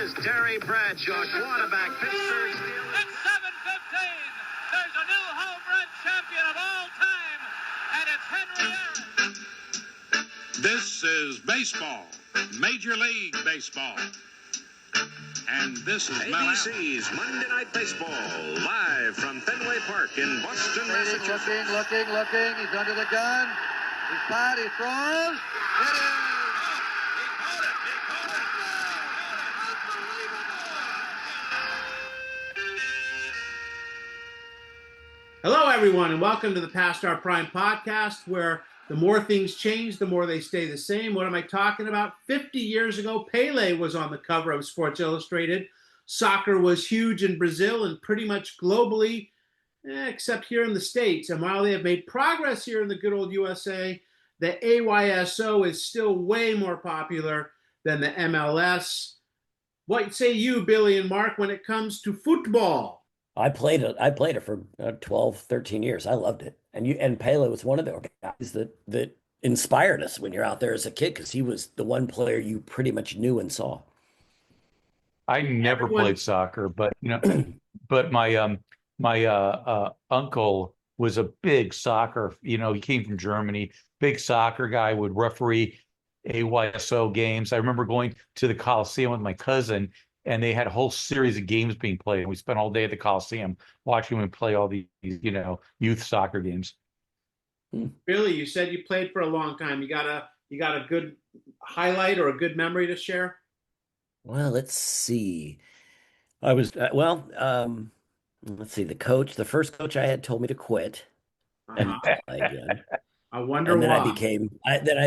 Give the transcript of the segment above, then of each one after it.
is Terry Bradshaw, quarterback, Pittsburgh Steelers. It's 7:15. There's a new home run champion of all time, and it's Henry Aaron. This is baseball, Major League Baseball. And this is ABC's Monday Night Baseball, live from Fenway Park in Boston, Massachusetts. Looking. He's under the gun. He's fired. He throws. It is. Hello, everyone, and welcome to the Past Our Prime podcast, where the more things change, the more they stay the same. What am I talking about? 50 years ago, Pele was on the cover of Sports Illustrated. Soccer was huge in Brazil and pretty much globally, except here in the States. And while they have made progress here in the good old USA, the AYSO is still way more popular than the MLS. What say you, Billy and Mark, when it comes to football? I played it for 12, 13 years. I loved it. And Pele was one of the guys that inspired us when you're out there as a kid, because he was the one player you pretty much knew and saw. I never played soccer, but but my uncle was a big soccer. He came from Germany. Big soccer guy, would referee AYSO games. I remember going to the Coliseum with my cousin, and they had a whole series of games being played. We spent all day at the Coliseum watching them play all these, youth soccer games. Billy, you said you played for a long time. You got a good highlight or a good memory to share? Well, let's see. I was let's see. The first coach I had told me to quit and play again. I wonder and then why. I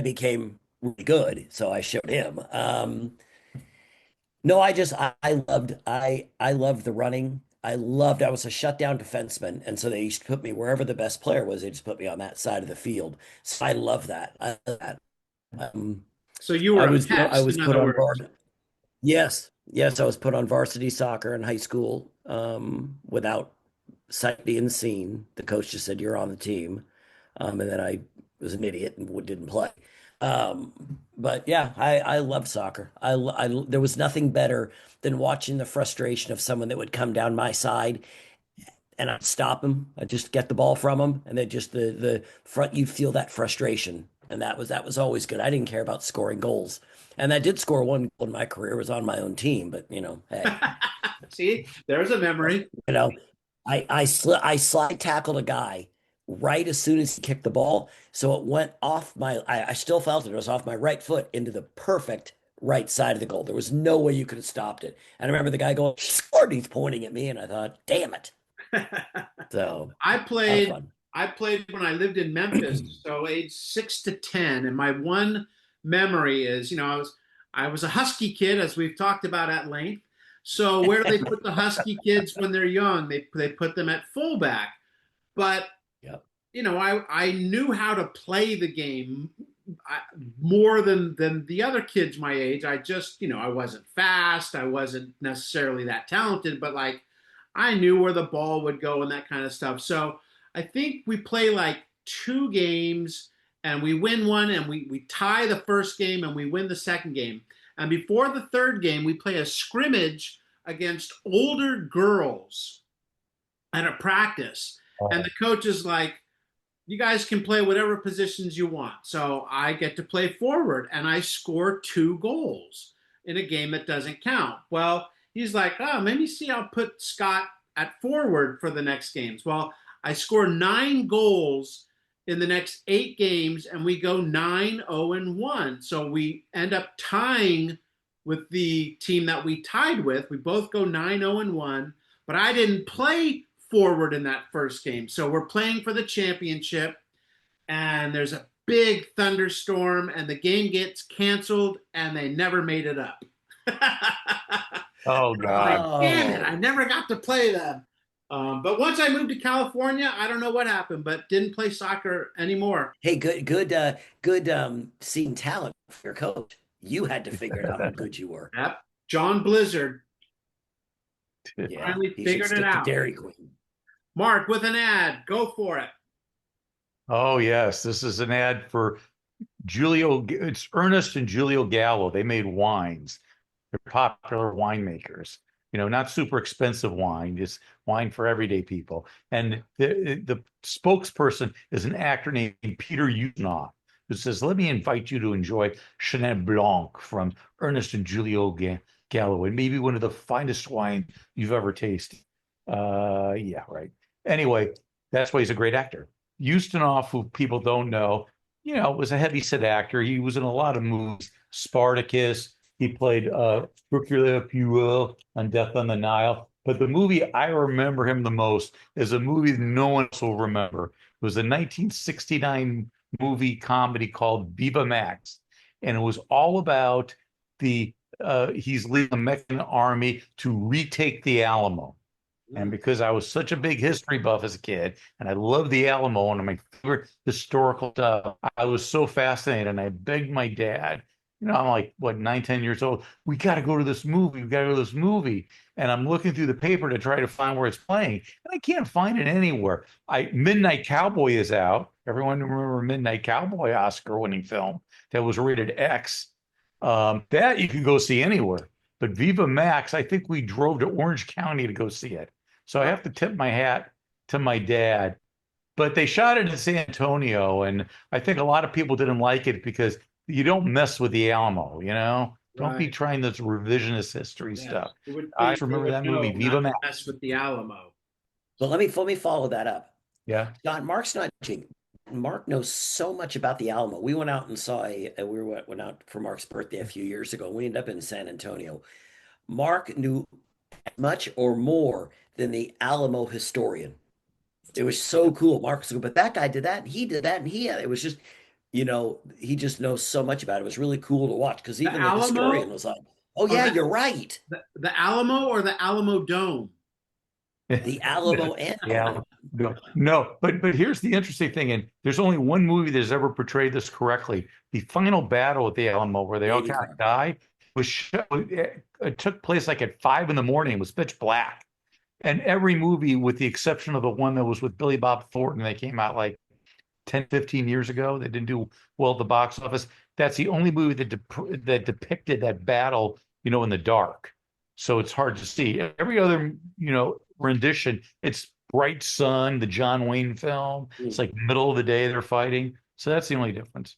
became really good, so I showed him. No, I loved the running. I was a shutdown defenseman, and so they used to put me wherever the best player was. They just put me on that side of the field. So I love that. So you were I was in put other on words. Yes, I was put on varsity soccer in high school without sight being seen. The coach just said, "You're on the team," and then I was an idiot and didn't play. But yeah, I love soccer. There was nothing better than watching the frustration of someone that would come down my side, and I'd stop him. I'd just get the ball from him, and then just the front, you'd feel that frustration. And that was always good. I didn't care about scoring goals. And I did score one goal in my career. It was on my own team, but hey. See, there's a memory. I slide tackled a guy right as soon as he kicked the ball. So it went off I still felt it was off my right foot into the perfect right side of the goal. There was no way you could have stopped it. And I remember the guy going, "Scored," he's pointing at me, and I thought, damn it. So I played when I lived in Memphis, so age 6 to 10. And my one memory is, I was a Husky kid, as we've talked about at length. So where do they put the Husky kids when they're young? They put them at fullback. But I knew how to play the game more than the other kids my age. I just, I wasn't fast. I wasn't necessarily that talented, but I knew where the ball would go and that kind of stuff. So I think we play 2 games and we win one, and we tie the first game and we win the second game. And before the third game, we play a scrimmage against older girls at a practice. And the coach is like, "You guys can play whatever positions you want." So I get to play forward, and I score 2 goals in a game that doesn't count. Well, he's like, "Oh, maybe I'll put Scott at forward for the next games." Well, I score 9 goals in the next 8 games, and we go 9-0-1. So we end up tying with the team that we tied with. We both go 9-0-1, but I didn't play forward in that first game. So we're playing for the championship, and there's a big thunderstorm, and the game gets canceled, and they never made it up. Oh, God. Damn it, I never got to play them. But once I moved to California, I don't know what happened, but didn't play soccer anymore. Hey, good seeing talent for your coach. You had to figure out how good you were. Yep. John Blizzard. Yeah, Finally he figured should it stick out. to Dairy Queen. Mark, with an ad. Go for it. Oh, yes. This is an ad for it's Ernest and Julio Gallo. They made wines. They're popular winemakers. Not super expensive wine, just wine for everyday people. And the spokesperson is an actor named Peter Ustinov, who says, "Let me invite you to enjoy Chenin Blanc from Ernest and Julio Galloway, maybe one of the finest wine you've ever tasted." Yeah, right. Anyway, that's why he's a great actor. Ustinov, who people don't know, was a heavy-set actor. He was in a lot of movies. Spartacus. He played Hercule Poirot on Death on the Nile. But the movie I remember him the most is a movie that no one else will remember. It was a 1969 movie comedy called Viva Max. And it was all about he's leading the Mexican army to retake the Alamo. And because I was such a big history buff as a kid, and I loved the Alamo, one of my favorite historical stuff, I was so fascinated. And I begged my dad, I'm like, what, 9, 10 years old, we got to go to this movie. We got to go to this movie. And I'm looking through the paper to try to find where it's playing. And I can't find it anywhere. Midnight Cowboy is out. Everyone remember Midnight Cowboy, Oscar-winning film that was rated X. That you can go see anywhere. But Viva Max, I think we drove to Orange County to go see it. So I have to tip my hat to my dad. But they shot it in San Antonio, and I think a lot of people didn't like it because you don't mess with the Alamo, Don't be trying this revisionist history stuff. I remember that movie, Viva Max. Mess with the Alamo. So let me follow that up. Yeah. John, Mark's not cheating. Mark knows so much about the Alamo. We went out and went out for Mark's birthday a few years ago. We ended up in San Antonio. Mark knew as much or more than the Alamo historian. It was so cool. Mark was, but that guy did that, and he did that, and it was just, he just knows so much about it. It was really cool to watch because even the historian was like, "Oh yeah, you're right." The Alamo or the Alamo Dome? The Alamo and no, but here's the interesting thing, and there's only one movie that's ever portrayed this correctly. The final battle at the Alamo, where they all kind of die, it took place like at 5 a.m. It was pitch black. And every movie, with the exception of the one that was with Billy Bob Thornton, they came out like 10, 15 years ago. They didn't do well at the box office. That's the only movie that depicted that battle, in the dark. So it's hard to see. Every other, rendition, it's bright sun, the John Wayne film. It's like middle of the day they're fighting. So that's the only difference.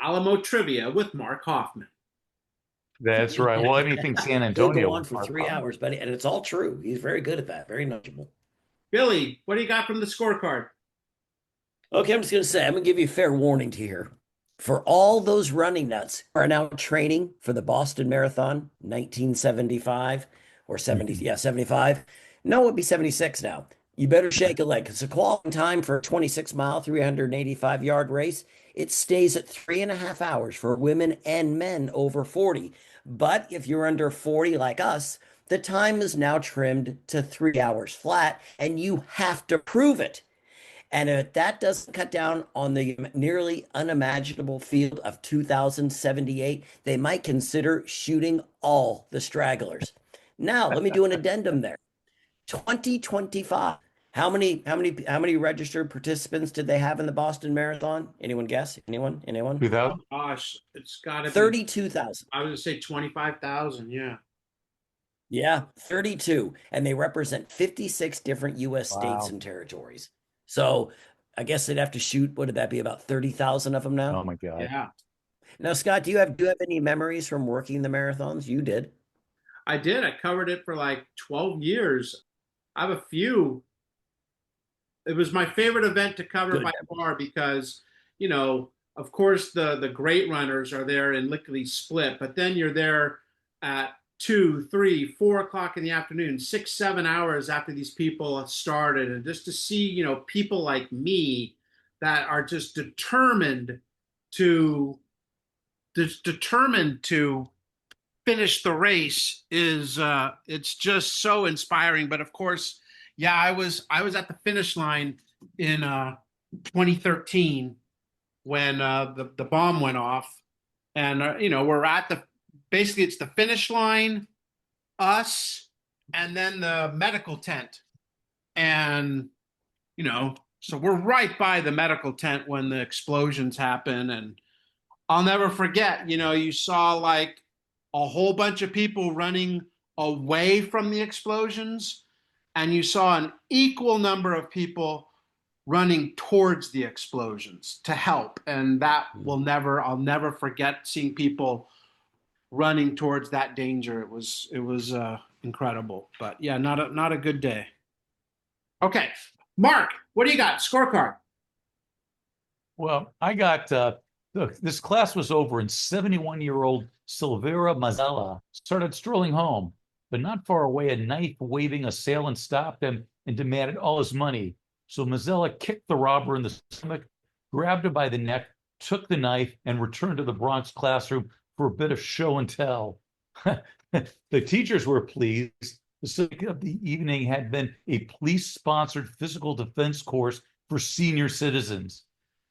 Alamo Trivia with Mark Hoffman. That's right. Well, anything San Antonio. He'll go on for 3 hours, buddy, and it's all true. He's very good at that. Very knowledgeable. Billy, what do you got from the scorecard? Okay, I'm just going to say, I'm going to give you a fair warning to here. For all those running nuts who are now training for the Boston Marathon, 1975 or 75. No, it'd be 76 now. You better shake a leg. It's a qualifying time for a 26-mile, 385-yard race. It stays at 3.5 hours for women and men over 40. But if you're under 40 like us, the time is now trimmed to 3 hours flat, and you have to prove it. And if that doesn't cut down on the nearly unimaginable field of 2,078, they might consider shooting all the stragglers. Now, let me do an addendum there. 2025. How many registered participants did they have in the Boston Marathon? Anyone guess? Anyone? 2,000? Oh, gosh, it's got to be 32,000. I was going to say 25,000. Yeah. Yeah, 32. And they represent 56 different U.S. states and territories. So I guess they'd have to shoot, what would that be, about 30,000 of them now? Oh my God. Yeah. Now, Scott, do you have any memories from working the marathons? You did. I did. I covered it for like 12 years. I have a few. It was my favorite event to cover by far because, of course, the great runners are there in lickety split, but then you're there at 2, 3, 4 o'clock in the afternoon, 6, 7 hours after these people have started. And just to see, people like me that are just determined to finish the race is it's just so inspiring. But of course, yeah, I was at the finish line in 2013 when the bomb went off, and we're at basically it's the finish line, us, and then the medical tent, and so we're right by the medical tent when the explosions happen, and I'll never forget, you saw like a whole bunch of people running away from the explosions, and you saw an equal number of people running towards the explosions to help. And that I'll never forget seeing people running towards that danger. It was incredible. But yeah, not a good day. Okay, Mark, what do you got? Scorecard. Well, I got look, this class was over, and 71-year-old Silvera Mazzella started strolling home, but not far away, a knife-waving assailant stopped him and demanded all his money. So Mazzella kicked the robber in the stomach, grabbed him by the neck, took the knife, and returned to the Bronx classroom for a bit of show and tell. The teachers were pleased. The subject of the evening had been a police-sponsored physical defense course for senior citizens.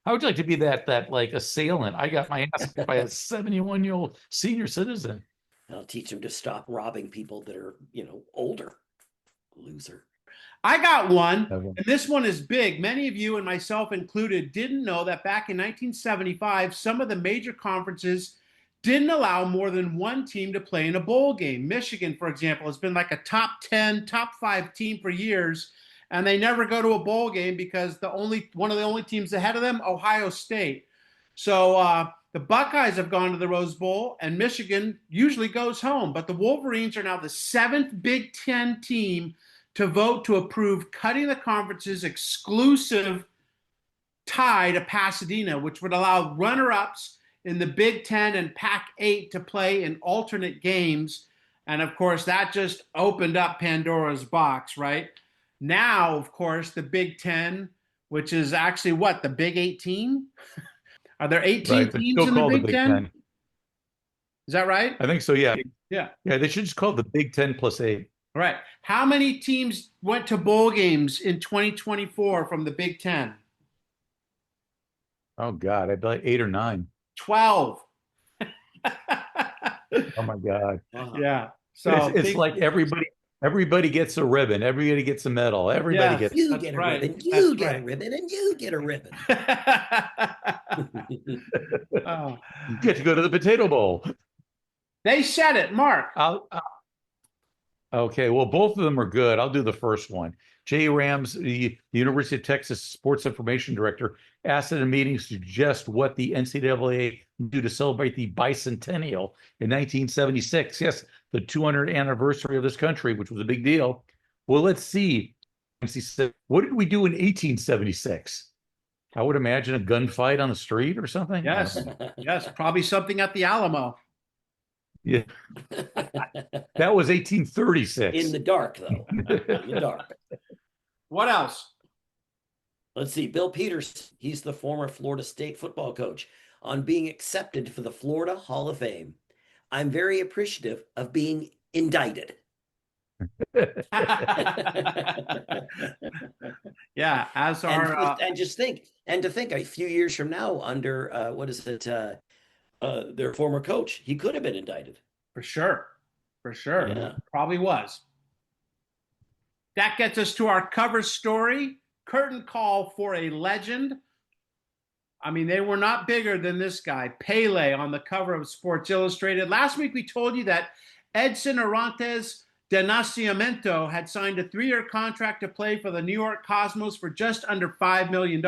How would you like to be that like assailant? I got my ass kicked by a 71-year-old senior citizen. I'll teach him to stop robbing people that are, older. Loser. I got one, Okay. and this one is big. Many of you, and myself included, didn't know that back in 1975, some of the major conferences didn't allow more than one team to play in a bowl game. Michigan, for example, has been like a top 10, top 5 team for years, and they never go to a bowl game because one of the only teams ahead of them, Ohio State. So the Buckeyes have gone to the Rose Bowl, and Michigan usually goes home. But the Wolverines are now the 7th Big Ten team to vote to approve cutting the conference's exclusive tie to Pasadena, which would allow runner-ups in the Big Ten and Pac-8 to play in alternate games. And of course, that just opened up Pandora's box, right? Now, of course, the Big Ten, which is actually what, the Big 18? Are there 18 Right, teams in the Big Ten? Is that right? I think so, yeah. Yeah. Yeah, they should just call it the Big 10 plus 8. All right. How many teams went to bowl games in 2024 from the Big Ten? Oh, God, I'd be like 8 or 9. 12. Oh, my God. Yeah. So it's like everybody gets a ribbon. Everybody gets a medal. Everybody gets. You get a ribbon. You get a ribbon, and you get a ribbon. Oh. You get to go to the Potato Bowl. They said it, Mark. Okay, well, both of them are good. I'll do the first one. Jay Rams, the University of Texas Sports Information Director, asked at a meeting to suggest what the NCAA do to celebrate the bicentennial in 1976. Yes, the 200th anniversary of this country, which was a big deal. Well, let's see. What did we do in 1876? I would imagine a gunfight on the street or something. Yes. Yes. Probably something at the Alamo. Yeah. That was 1836. In the dark, though. In the dark. What else? Let's see. Bill Peters, he's the former Florida State football coach, on being accepted for the Florida Hall of Fame. I'm very appreciative of being indicted. Yeah, as are and to think a few years from now, under their former coach, he could have been indicted. For sure. Yeah. Probably was. That gets us to our cover story. Curtain call for a legend. I mean, they were not bigger than this guy, Pele, on the cover of Sports Illustrated. Last week, we told you that Edson Arantes de Nascimento had signed a 3-year contract to play for the New York Cosmos for just under $5 million.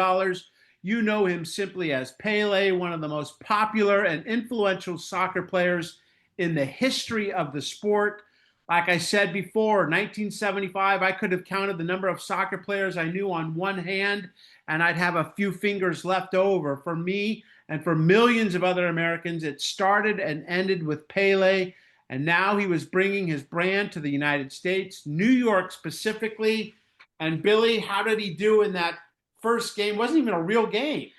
You know him simply as Pele, one of the most popular and influential soccer players in the history of the sport. Like I said before, 1975, I could have counted the number of soccer players I knew on one hand, and I'd have a few fingers left over. For me and for millions of other Americans, it started and ended with Pele, and now he was bringing his brand to the United States, New York specifically. And Billy, how did he do in that first game? It wasn't even a real game.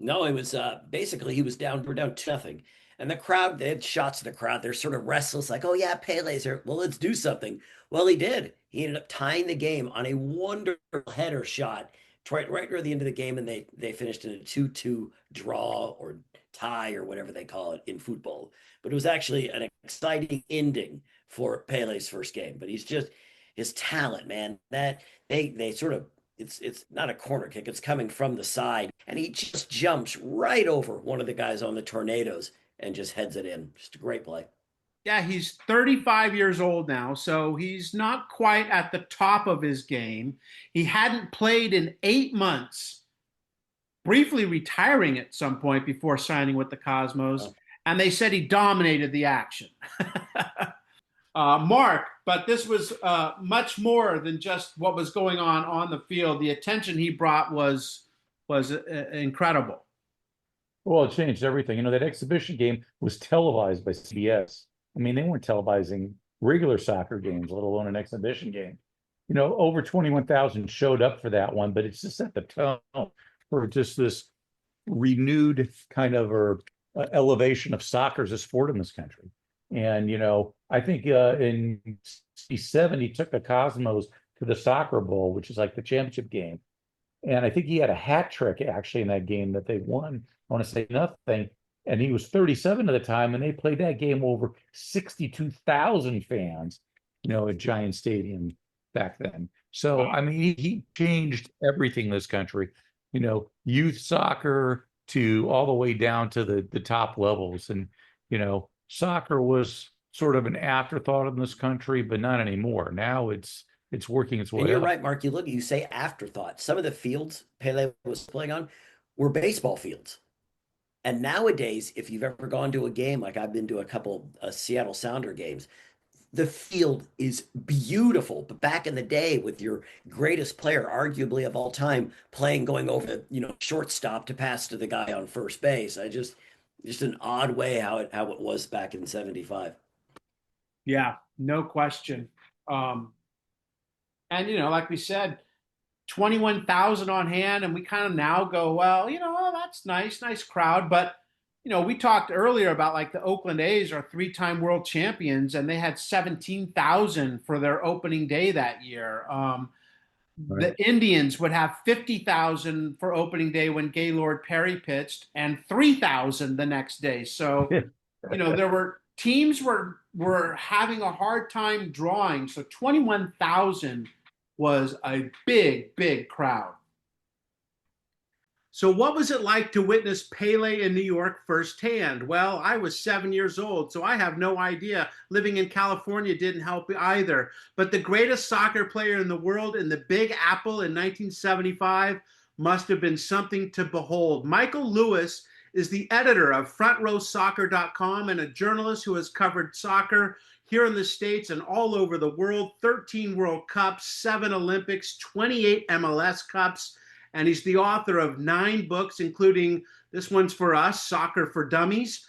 No, it was basically we're down 2-0. And the crowd, they had shots of the crowd. They're sort of restless, like, oh, yeah, Pele's here. Well, let's do something. Well, he did. He ended up tying the game on a wonderful header shot right near the end of the game, and they finished in a 2-2 draw or tie or whatever they call it in football. But it was actually an exciting ending for Pele's first game. But he's just his talent, man. That they sort of it's not a corner kick, it's coming from the side, and he just jumps right over one of the guys on the Tornadoes and just heads it in. Just a great play. Yeah, he's 35 years old now, so he's not quite at the top of his game. He hadn't played in 8 months, briefly retiring at some point before signing with the Cosmos, and they said he dominated the action. Mark, but this was much more than just what was going on the field. The attention he brought was incredible. Well, it changed everything. That exhibition game was televised by CBS. I mean, they weren't televising regular soccer games, let alone an exhibition game. Over 21,000 showed up for that one, but it's just set the tone for just this renewed kind of elevation of soccer as a sport in this country. And, I think in '67, he took the Cosmos to the Soccer Bowl, which is like the championship game. And I think he had a hat trick actually in that game that they won. I want to say nothing. And he was 37 at the time, and they played that game over 62,000 fans, at Giant Stadium back then. So, I mean, he changed everything in this country, youth soccer to all the way down to the top levels. And, soccer was sort of an afterthought in this country, but not anymore. Now it's working its way. And you're right, Mark. You say afterthought. Some of the fields Pele was playing on were baseball fields. And nowadays, if you've ever gone to a game, like I've been to a couple Seattle Sounder games, the field is beautiful. But back in the day, with your greatest player, arguably of all time, going over the shortstop to pass to the guy on first base, just an odd way how it was back in '75. Yeah, no question. And like we said, 21,000 on hand, and we kind of now go, well, that's nice crowd. But, we talked earlier about like the Oakland A's are 3-time world champions, and they had 17,000 for their opening day that year. Right. The Indians would have 50,000 for opening day when Gaylord Perry pitched, and 3,000 the next day. So, there were teams were having a hard time drawing. So 21,000 was a big crowd. So what was it like to witness Pele in New York firsthand? Well, I was 7 years old, so I have no idea. Living in California didn't help either. But the greatest soccer player in the world in the Big Apple in 1975 must have been something to behold. Michael Lewis is the editor of FrontRowSoccer.com and a journalist who has covered soccer here in the States and all over the world. 13 World Cups, 7 Olympics, 28 MLS Cups. And he's the author of 9 books, including this one's for us, Soccer for Dummies,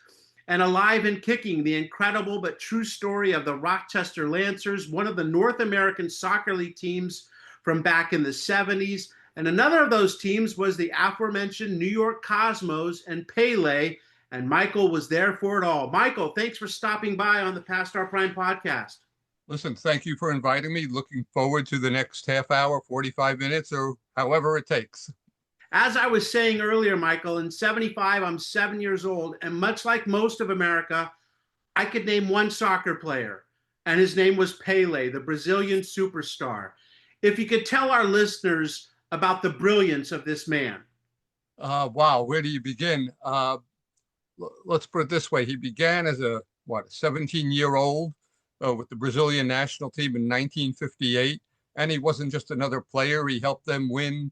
and Alive and Kicking, the incredible but true story of the Rochester Lancers, one of the North American Soccer League teams from back in the 70s. And another of those teams was the aforementioned New York Cosmos and Pele, and Michael was there for it all. Michael, thanks for stopping by on the Past Our Prime podcast. Listen, thank you for inviting me. Looking forward to the next half hour, 45 minutes, or however it takes. As I was saying earlier, Michael, in '75, I'm 7 years old, and much like most of America, I could name one soccer player, and his name was Pele, the Brazilian superstar. If you could tell our listeners about the brilliance of this man. Wow, where do you begin? Let's put it this way. He began as a 17-year-old with the Brazilian national team in 1958. And he wasn't just another player. He helped them win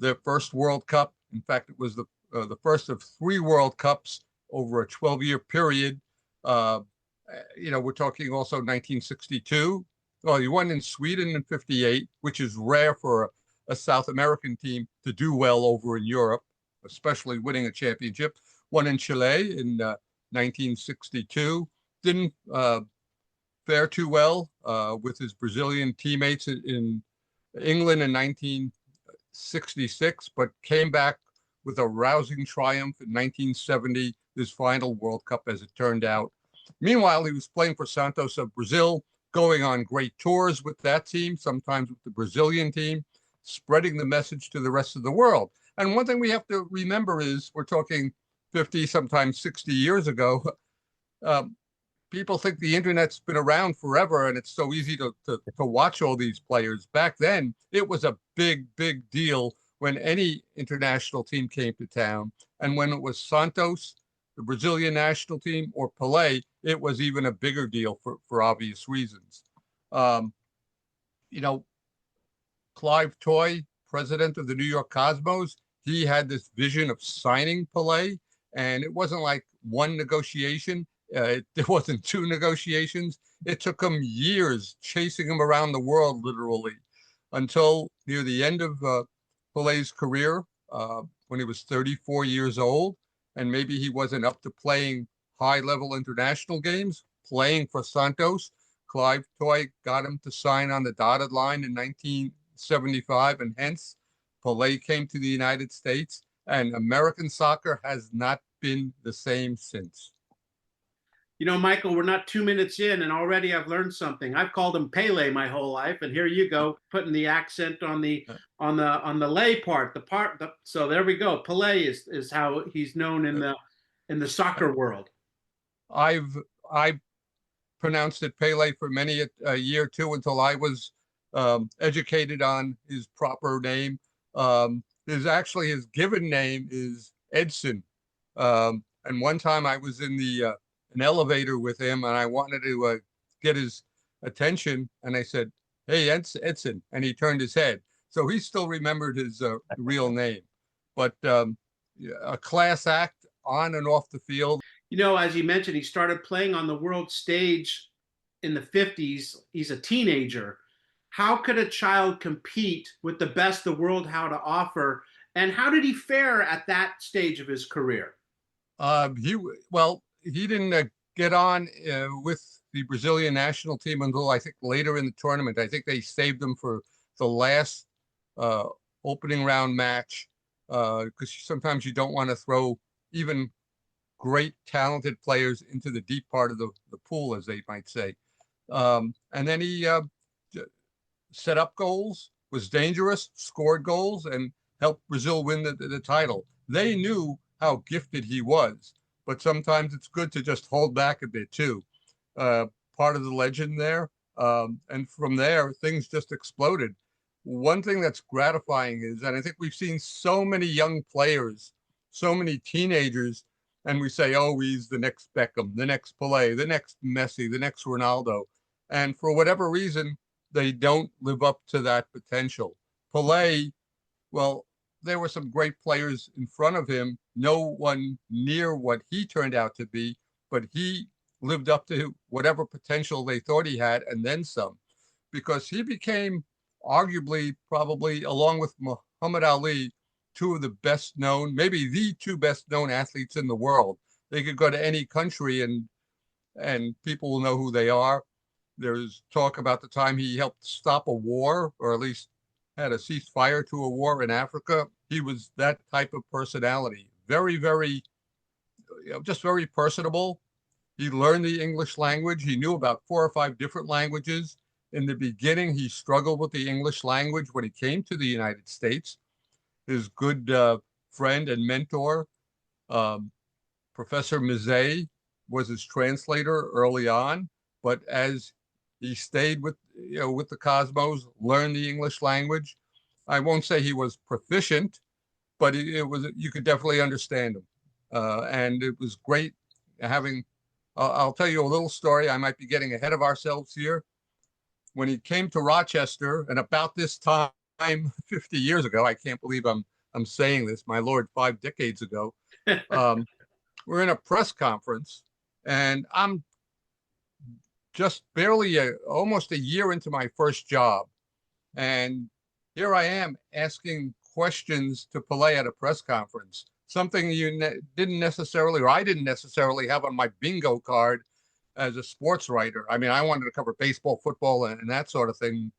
their first World Cup. In fact, it was the first of 3 World Cups over a 12-year period. We're talking also 1962. Well, he won in Sweden in '58, which is rare for a South American team to do well over in Europe, especially winning a championship. Won in Chile in 1962. Didn't fare too well with his Brazilian teammates in England in 1966, but came back with a rousing triumph in 1970, his final World Cup, as it turned out. Meanwhile, he was playing for Santos of Brazil, going on great tours with that team, sometimes with the Brazilian team, spreading the message to the rest of the world. And one thing we have to remember is we're talking 50, sometimes 60 years ago. people think the internet's been around forever and it's so easy to watch all these players. Back then, it was a big, big deal when any international team came to town. And when it was Santos, the Brazilian national team, or Pele, it was even a bigger deal for obvious reasons. You know, Clive Toy, president of the New York Cosmos, he had this vision of signing Pele, and it wasn't like one negotiation. There wasn't two negotiations. It took him years chasing him around the world, literally, until near the end of Pele's career, when he was 34 years old, and maybe he wasn't up to playing high-level international games, playing for Santos. Clive Toy got him to sign on the dotted line in 1975, and hence Pele came to the United States, and American soccer has not been the same since. You know, Michael, we're not 2 minutes in, and already I've learned something. I've called him Pele my whole life, and here you go, putting the accent on the lay part, so there we go. Pele is how he's known in the soccer world. I pronounced it Pele for many a year too, until I was educated on his proper name. His given name is Edson. And one time I was in an elevator with him, and I wanted to get his attention, and I said, "Hey, Edson," and he turned his head. So he still remembered his real name. But a class act on and off the field. You know, as you mentioned, he started playing on the world stage in the 50s. He's a teenager. How could a child compete with the best the world had to offer? And how did he fare at that stage of his career? He didn't get on with the Brazilian national team until I think later in the tournament. I think they saved him for the last opening round match, because sometimes you don't want to throw even great talented players into the deep part of the pool, as they might say. And then he set up goals, was dangerous, scored goals, and helped Brazil win the title. They knew how gifted he was, but sometimes it's good to just hold back a bit too. Part of the legend there. And from there, things just exploded. One thing that's gratifying is, and I think we've seen so many young players, so many teenagers, and we say, oh, he's the next Beckham, the next Pele, the next Messi, the next Ronaldo. And for whatever reason, they don't live up to that potential. Pele, well, there were some great players in front of him, no one near what he turned out to be, but he lived up to whatever potential they thought he had, and then some, because he became arguably, probably, along with Muhammad Ali, two of the best known, maybe the two best known athletes in the world. They could go to any country and people will know who they are. There's talk about the time he helped stop a war, or at least had a ceasefire to a war in Africa. He was that type of personality. Very, very, just very personable. He learned the English language. He knew about 4 or 5 different languages. In the beginning, he struggled with the English language when he came to the United States. His good friend and mentor, Professor Mizet, was his translator early on. But as he stayed with the Cosmos, learned the English language, I won't say he was proficient, but you could definitely understand him. And it was great having. I'll tell you a little story. I might be getting ahead of ourselves here. When he came to Rochester, and about this time, 50 years ago, I can't believe I'm saying this, my Lord, 5 decades ago, we're in a press conference, and I'm just barely almost a year into my first job. And here I am asking questions to Pele at a press conference, something I didn't necessarily have on my bingo card as a sports writer. I mean, I wanted to cover baseball, football, and that sort of thing.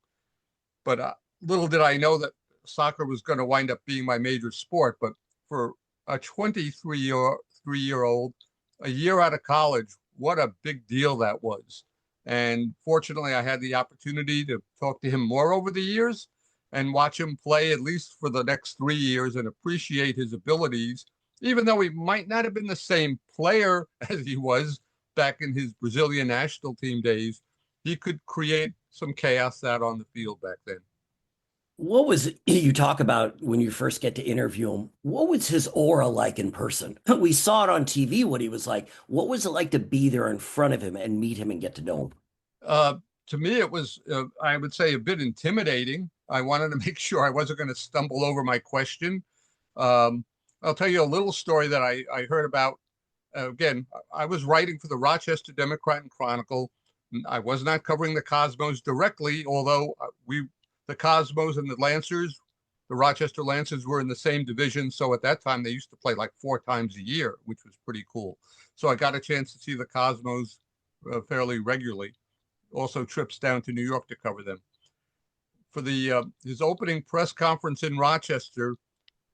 But little did I know that soccer was going to wind up being my major sport. But for a 23-year-old, a year out of college, what a big deal that was. And fortunately, I had the opportunity to talk to him more over the years and watch him play at least for the next 3 years and appreciate his abilities, even though he might not have been the same player as he was, back in his Brazilian national team days, he could create some chaos out on the field back then. What was you talk about when you first get to interview him? What was his aura like in person? We saw it on TV, what he was like. What was it like to be there in front of him and meet him and get to know him? To me, it was, I would say, a bit intimidating. I wanted to make sure I wasn't going to stumble over my question. I'll tell you a little story that I heard about. Again, I was writing for the Rochester Democrat and Chronicle. I was not covering the Cosmos directly, although the Cosmos and the Lancers, the Rochester Lancers, were in the same division. So at that time, they used to play like 4 times a year, which was pretty cool. So I got a chance to see the Cosmos fairly regularly. Also trips down to New York to cover them. For his opening press conference in Rochester,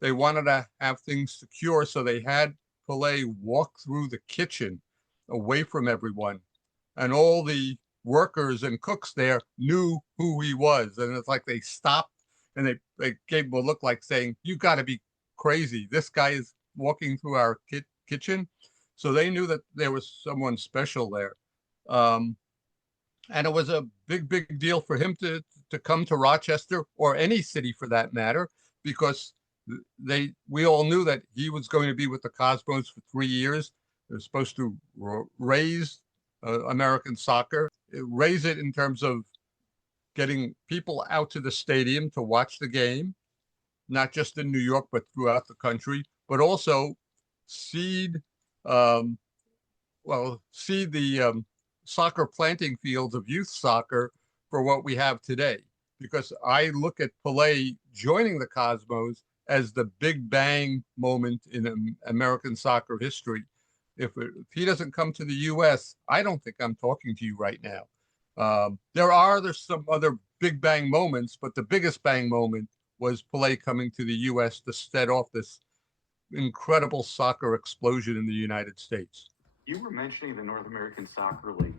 they wanted to have things secure, so they had Pele walk through the kitchen away from everyone. And all the workers and cooks there knew who he was. And it's like they stopped and they gave him a look like saying, "You got to be crazy. This guy is walking through our kitchen." So they knew that there was someone special there. And it was a big deal for him to come to Rochester, or any city for that matter, because we all knew that he was going to be with the Cosmos for 3 years. They're supposed to raise American soccer, raise it in terms of getting people out to the stadium to watch the game, not just in New York, but throughout the country, but also seed the soccer planting fields of youth soccer for what we have today. Because I look at Pele joining the Cosmos as the big bang moment in American soccer history. If he doesn't come to the U.S., I don't think I'm talking to you right now. There's some other big bang moments, but the biggest bang moment was Pele coming to the U.S. to set off this incredible soccer explosion in the United States. You were mentioning the North American Soccer League.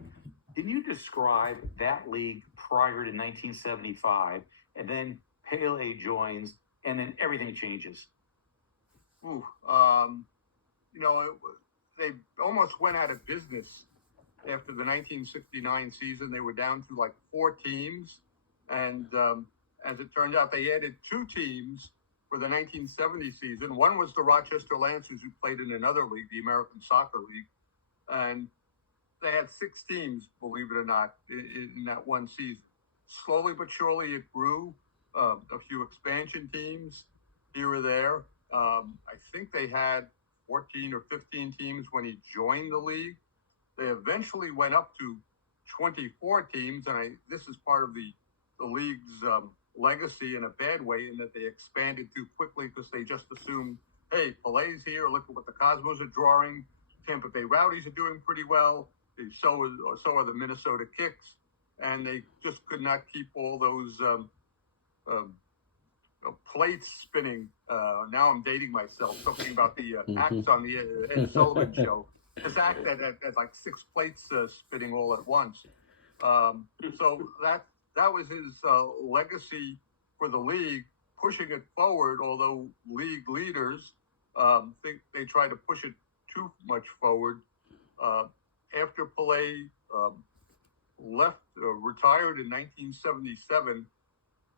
Can you describe that league prior to 1975, and then Pele joins, and then everything changes? They almost went out of business after the 1969 season. They were down to like 4 teams. And as it turned out, they added 2 teams for the 1970 season. One was the Rochester Lancers, who played in another league, the American Soccer League. And they had 6 teams, believe it or not, in that one season. Slowly but surely it grew. A few expansion teams here or there. I think they had 14 or 15 teams when he joined the league. They eventually went up to 24 teams, and this is part of the league's legacy in a bad way, in that they expanded too quickly because they just assumed, hey, Pele's here, look at what the Cosmos are drawing. Tampa Bay Rowdies are doing pretty well. So are the Minnesota Kicks, and they just could not keep all those plates spinning. Now I'm dating myself, talking about the acts on the Ed Sullivan show. This act that had like 6 plates spinning all at once. So that was his legacy for the league, pushing it forward, although league leaders think they try to push it too much forward. After Pele retired in 1977,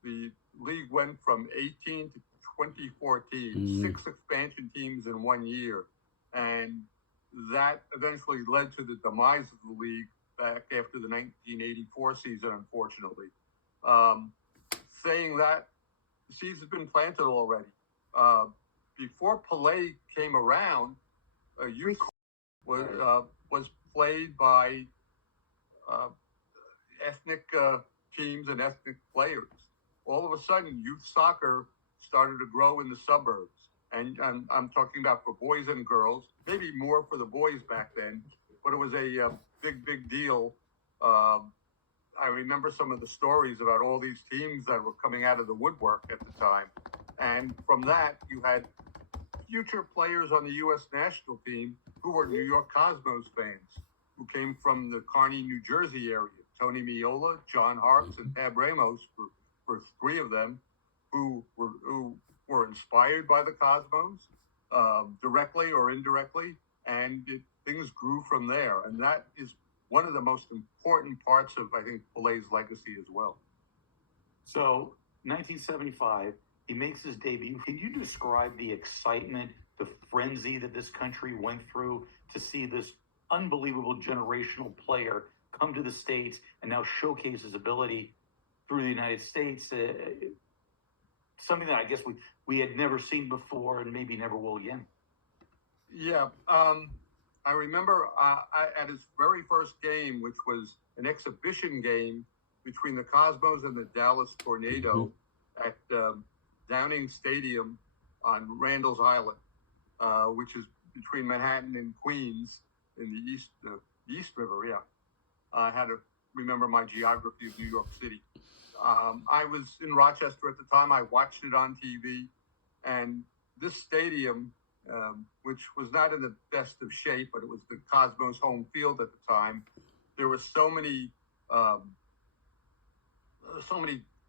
the league went from 18 to 24 teams, 6 expansion teams in 1 year. And that eventually led to the demise of the league back after the 1984 season, unfortunately. Saying that, the seeds have been planted already. Before Pele came around, youth was played by ethnic teams and ethnic players. All of a sudden, youth soccer started to grow in the suburbs. And I'm talking about for boys and girls, maybe more for the boys back then, but it was a big deal. I remember some of the stories about all these teams that were coming out of the woodwork at the time. And from that, you had future players on the U.S. national team who were New York Cosmos fans, who came from the Kearny, New Jersey area. Tony Miola, John Harps, and Tab Ramos were 3 of them who were inspired by the Cosmos, directly or indirectly, and it things grew from there. And that is one of the most important parts of, I think, Pele's legacy as well. So, 1975, he makes his debut. Can you describe the excitement, the frenzy that this country went through to see this unbelievable generational player come to the States and now showcase his ability through the United States? Something that I guess we had never seen before and maybe never will again. Yeah. I remember at his very first game, which was an exhibition game between the Cosmos and the Dallas Tornado at Downing Stadium on Randall's Island, which is between Manhattan and Queens in the East River. Yeah. I had to remember my geography of New York City. I was in Rochester at the time. I watched it on TV, and this stadium, which was not in the best of shape, but it was the Cosmos home field at the time. There were so many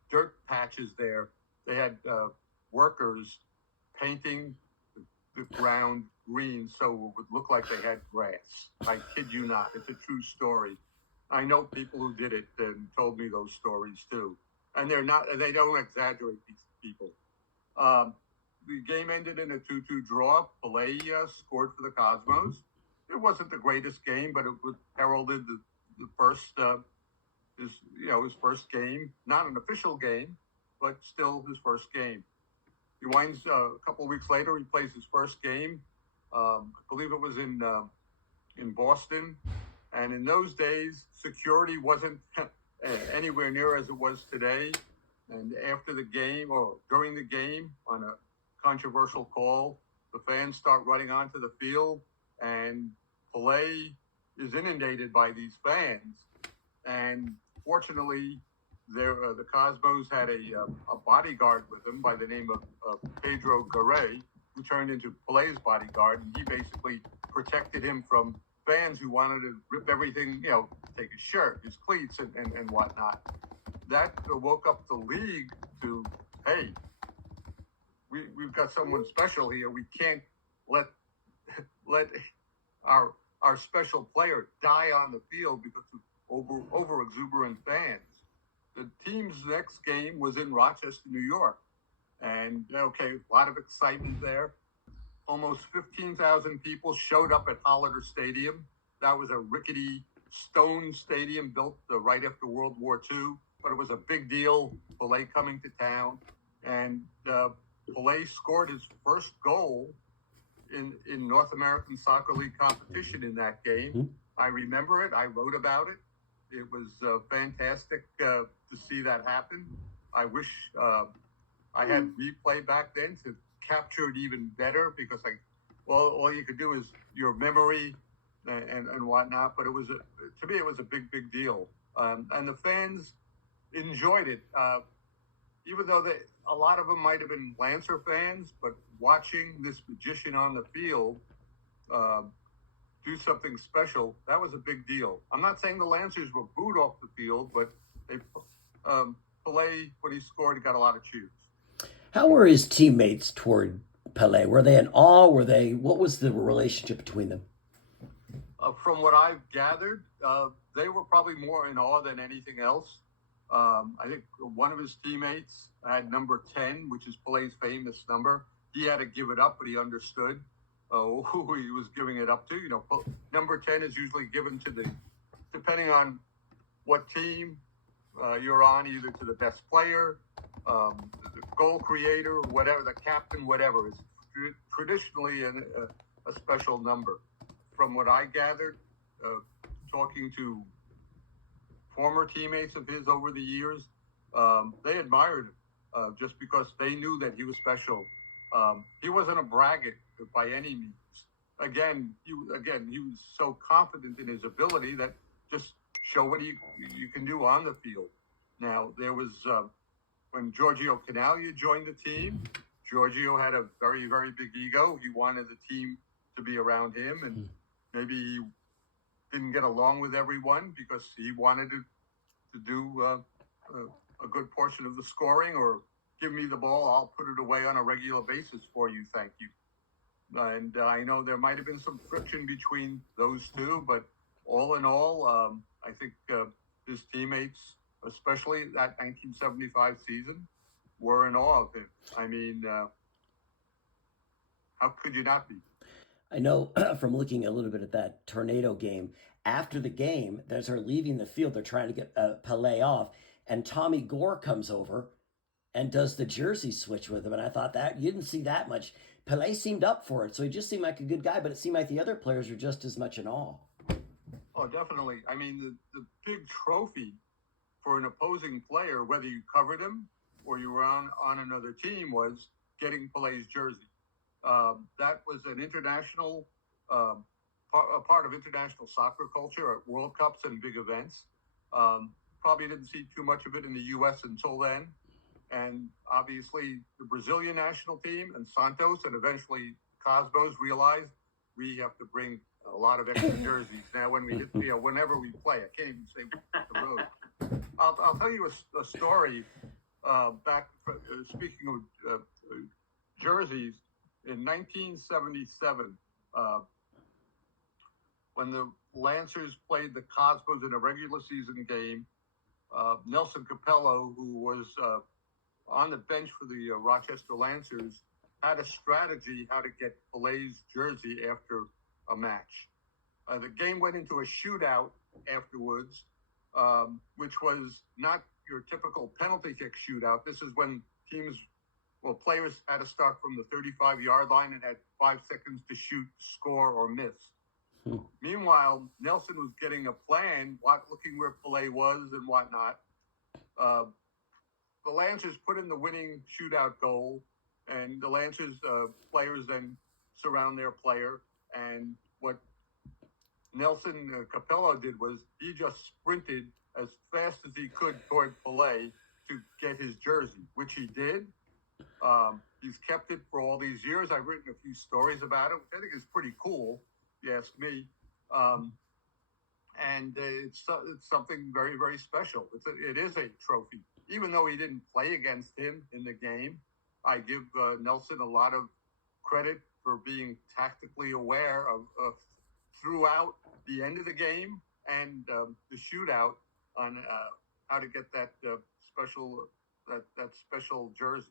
dirt patches there. They had workers painting the ground green so it would look like they had grass. I kid you not. It's a true story. I know people who did it and told me those stories too. And they don't exaggerate, these people. The game ended in a 2-2 draw. Pele scored for the Cosmos. It wasn't the greatest game, but it heralded the first, his first game. Not an official game, but still his first game. He winds a couple of weeks later. He plays his first game. I believe it was in Boston. And in those days, security wasn't anywhere near as it was today. And after the game or during the game, on a controversial call, the fans start running onto the field, and Pele is inundated by these fans. And fortunately, the Cosmos had a bodyguard with him by the name of Pedro Garay, who turned into Pele's bodyguard, and he basically protected him from fans who wanted to rip everything, take his shirt, his cleats, and whatnot. That woke up the league to, hey, we've got someone special here. We can't let our special player die on the field because of over exuberant fans. The team's next game was in Rochester, New York, and a lot of excitement there. Almost 15,000 people showed up at Hollander Stadium. That was a rickety stone stadium built right after World War II, but it was a big deal, Pele coming to town. And Pele scored his first goal in North American Soccer League competition in that game. I remember it. I wrote about it. It was fantastic to see that happen. I wish I had replay back then to capture it even better, because all you could do is your memory and whatnot. But to me, it was a big deal. And the fans enjoyed it, even though a lot of them might have been Lancer fans. But watching this magician on the field do something special, that was a big deal. I'm not saying the Lancers were booed off the field, but Pele, when he scored, he got a lot of cheers. How were his teammates toward Pele? Were they in awe? What was the relationship between them? From what I've gathered, they were probably more in awe than anything else. I think one of his teammates had number 10, which is Pele's famous number. He had to give it up, but he understood who he was giving it up to. Number 10 is usually given to depending on what team you're on, either to the best player, the goal creator, whatever, the captain, whatever. It's traditionally a special number. From what I gathered, talking to former teammates of his over the years, they admired him just because they knew that he was special. He wasn't a braggart by any means. Again, he was so confident in his ability that just show what you can do on the field. Now, there was when Giorgio Canaglia joined the team, Giorgio had a very, very big ego. He wanted the team to be around him, and maybe he didn't get along with everyone because he wanted to do a good portion of the scoring, or give me the ball, I'll put it away on a regular basis for you, thank you. And I know there might have been some friction between those two, but all in all, I think his teammates, especially that 1975 season, were in awe of him. I mean, how could you not be? I know from looking a little bit at that Tornado game, after the game, as they're leaving the field, they're trying to get Pele off, and Tommy Gore comes over and does the jersey switch with him. And I thought that you didn't see that much. Pele seemed up for it, so he just seemed like a good guy, but it seemed like the other players were just as much in awe. Oh, definitely. I mean, the big trophy for an opposing player, whether you covered him or you were on another team, was getting Pele's jersey. That was an international, a part of international soccer culture at World Cups and big events. Probably didn't see too much of it in the U.S. until then. And obviously the Brazilian national team and Santos and eventually Cosmos realized we have to bring a lot of extra jerseys. Now, when we hit, whenever we play, I can't even say the road. I'll tell you a story back, speaking of jerseys, in 1977, when the Lancers played the Cosmos in a regular season game, Nelson Capello, who was on the bench for the Rochester Lancers, had a strategy how to get Pele's jersey after a match. The game went into a shootout afterwards, which was not your typical penalty kick shootout. This is when players had to start from the 35-yard line and had 5 seconds to shoot, score, or miss. Meanwhile, Nelson was getting a plan, looking where Pele was and whatnot. The Lancers put in the winning shootout goal, and the Lancers players then surround their player. And what Nelson Capello did was he just sprinted as fast as he could toward Pele to get his jersey, which he did. He's kept it for all these years. I've written a few stories about it, which I think is pretty cool, if you ask me. And it's something very, very special. It is a trophy. Even though he didn't play against him in the game, I give Nelson a lot of credit for being tactically aware of throughout the end of the game and the shootout on how to get that special jersey.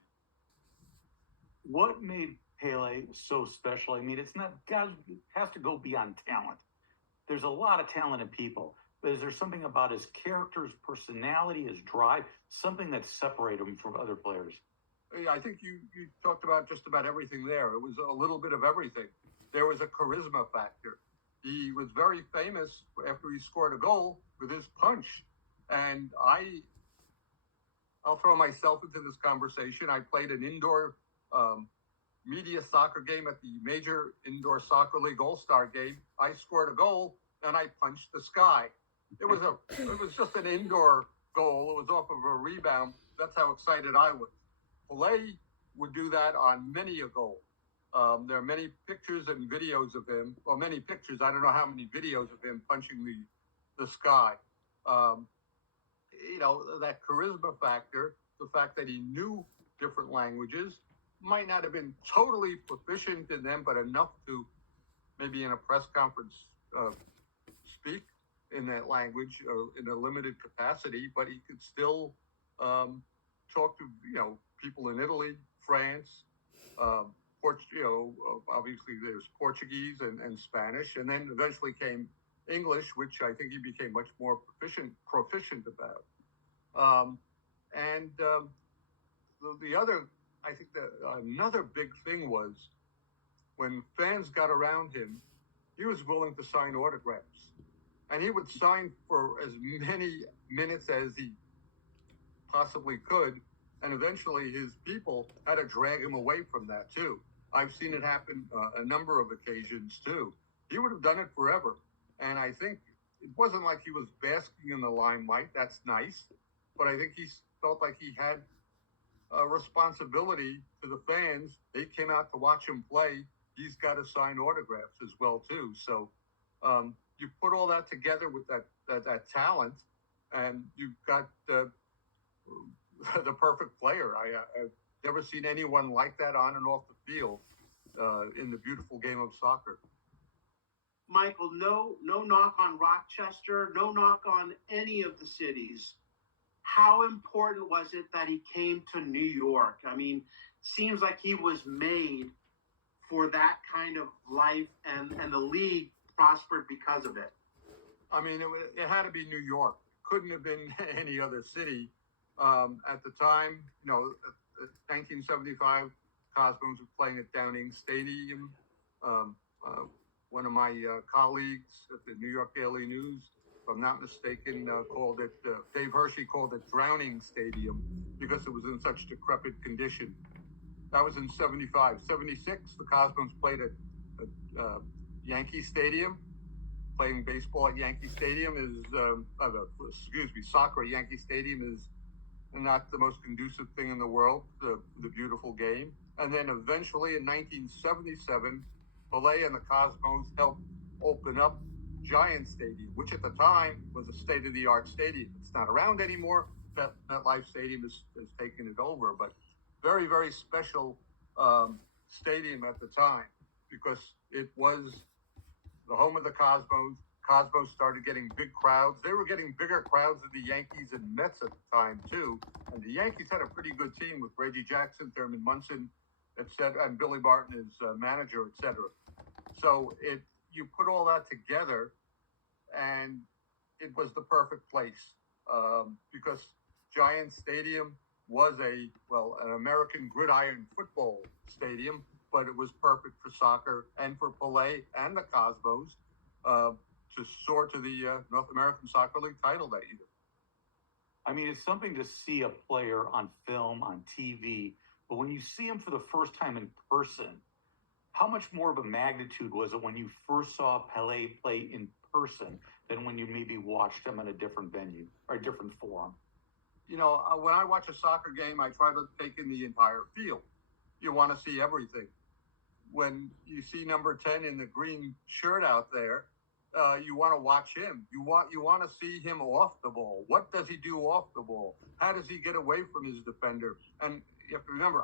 What made Pele so special? I mean, it's not, guys, it has to go beyond talent. There's a lot of talented people, but is there something about his character, his personality, his drive, something that separated him from other players? I think you talked about just about everything there. It was a little bit of everything. There was a charisma factor. He was very famous after he scored a goal with his punch. And I'll throw myself into this conversation. I played an indoor media soccer game at the Major Indoor Soccer League All-Star game. I scored a goal and I punched the sky. It was just an indoor goal. It was off of a rebound. That's how excited I was. Pele would do that on many a goal. There are many pictures and videos of him. Well, many pictures. I don't know how many videos of him punching the sky. That charisma factor, the fact that he knew different languages, might not have been totally proficient in them, but enough to maybe in a press conference speak in that language in a limited capacity, but he could still talk to people in Italy, France, obviously there's Portuguese and Spanish, and then eventually came English, which I think he became much more proficient about. The other, I think that another big thing was when fans got around him, he was willing to sign autographs. And he would sign for as many minutes as he possibly could. And eventually his people had to drag him away from that too. I've seen it happen a number of occasions too. He would have done it forever. And I think it wasn't like he was basking in the limelight. That's nice. But I think he felt like he had a responsibility to the fans. They came out to watch him play. He's got to sign autographs as well too. So you put all that together with that talent, and you've got the perfect player. I've never seen anyone like that on and off the field. in the beautiful game of soccer. Michael, no knock on Rochester, no knock on any of the cities. How important was it that he came to New York? I mean, seems like he was made for that kind of life, and the league prospered because of it. I mean, it had to be New York. Couldn't have been any other city. At the time, 1975, Cosmos were playing at Downing Stadium. One of my colleagues at the New York Daily News, if I'm not mistaken, called it, Dave Hershey called it Drowning Stadium because it was in such decrepit condition. That was in 75. 76, the Cosmos played at Yankee Stadium. Playing baseball at Yankee Stadium soccer at Yankee Stadium is not the most conducive thing in the world, the beautiful game. And then eventually in 1977, Pele and the Cosmos helped open up Giant Stadium, which at the time was a state-of-the-art stadium. It's not around anymore. MetLife Stadium has taken it over, but very, very special stadium at the time because it was the home of the Cosmos. Cosmos started getting big crowds. They were getting bigger crowds than the Yankees and Mets at the time, too. And the Yankees had a pretty good team with Reggie Jackson, Thurman Munson, etc., and Billy Martin as manager, etc. So you put all that together, and it was the perfect place because Giant Stadium was an American gridiron football stadium, but it was perfect for soccer and for Pele and the Cosmos to soar to the North American Soccer League title that year. I mean, it's something to see a player on film, on TV, but when you see him for the first time in person, how much more of a magnitude was it when you first saw Pele play in person than when you maybe watched him in a different venue or a different forum? When I watch a soccer game, I try to take in the entire field. You want to see everything. When you see number 10 in the green shirt out there, you want to watch him. You want to see him off the ball. What does he do off the ball? How does he get away from his defender? And you have to remember,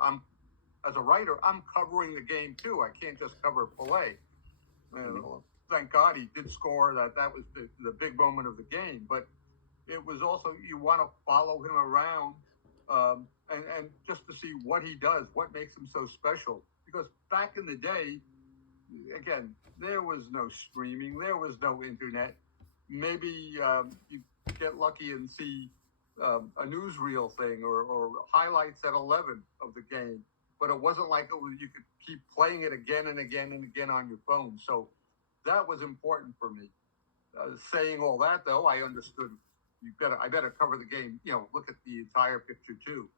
as a writer, I'm covering the game too. I can't just cover Pele. Thank God he did score. That was the big moment of the game. But it was also, you want to follow him around and just to see what he does, what makes him so special. Because back in the day, again, there was no streaming, there was no internet. Maybe you get lucky and see a newsreel thing or highlights at 11 of the game. But it wasn't like you could keep playing it again and again and again on your phone. So that was important for me. Saying all that, though, I understood I better cover the game, look at the entire picture too.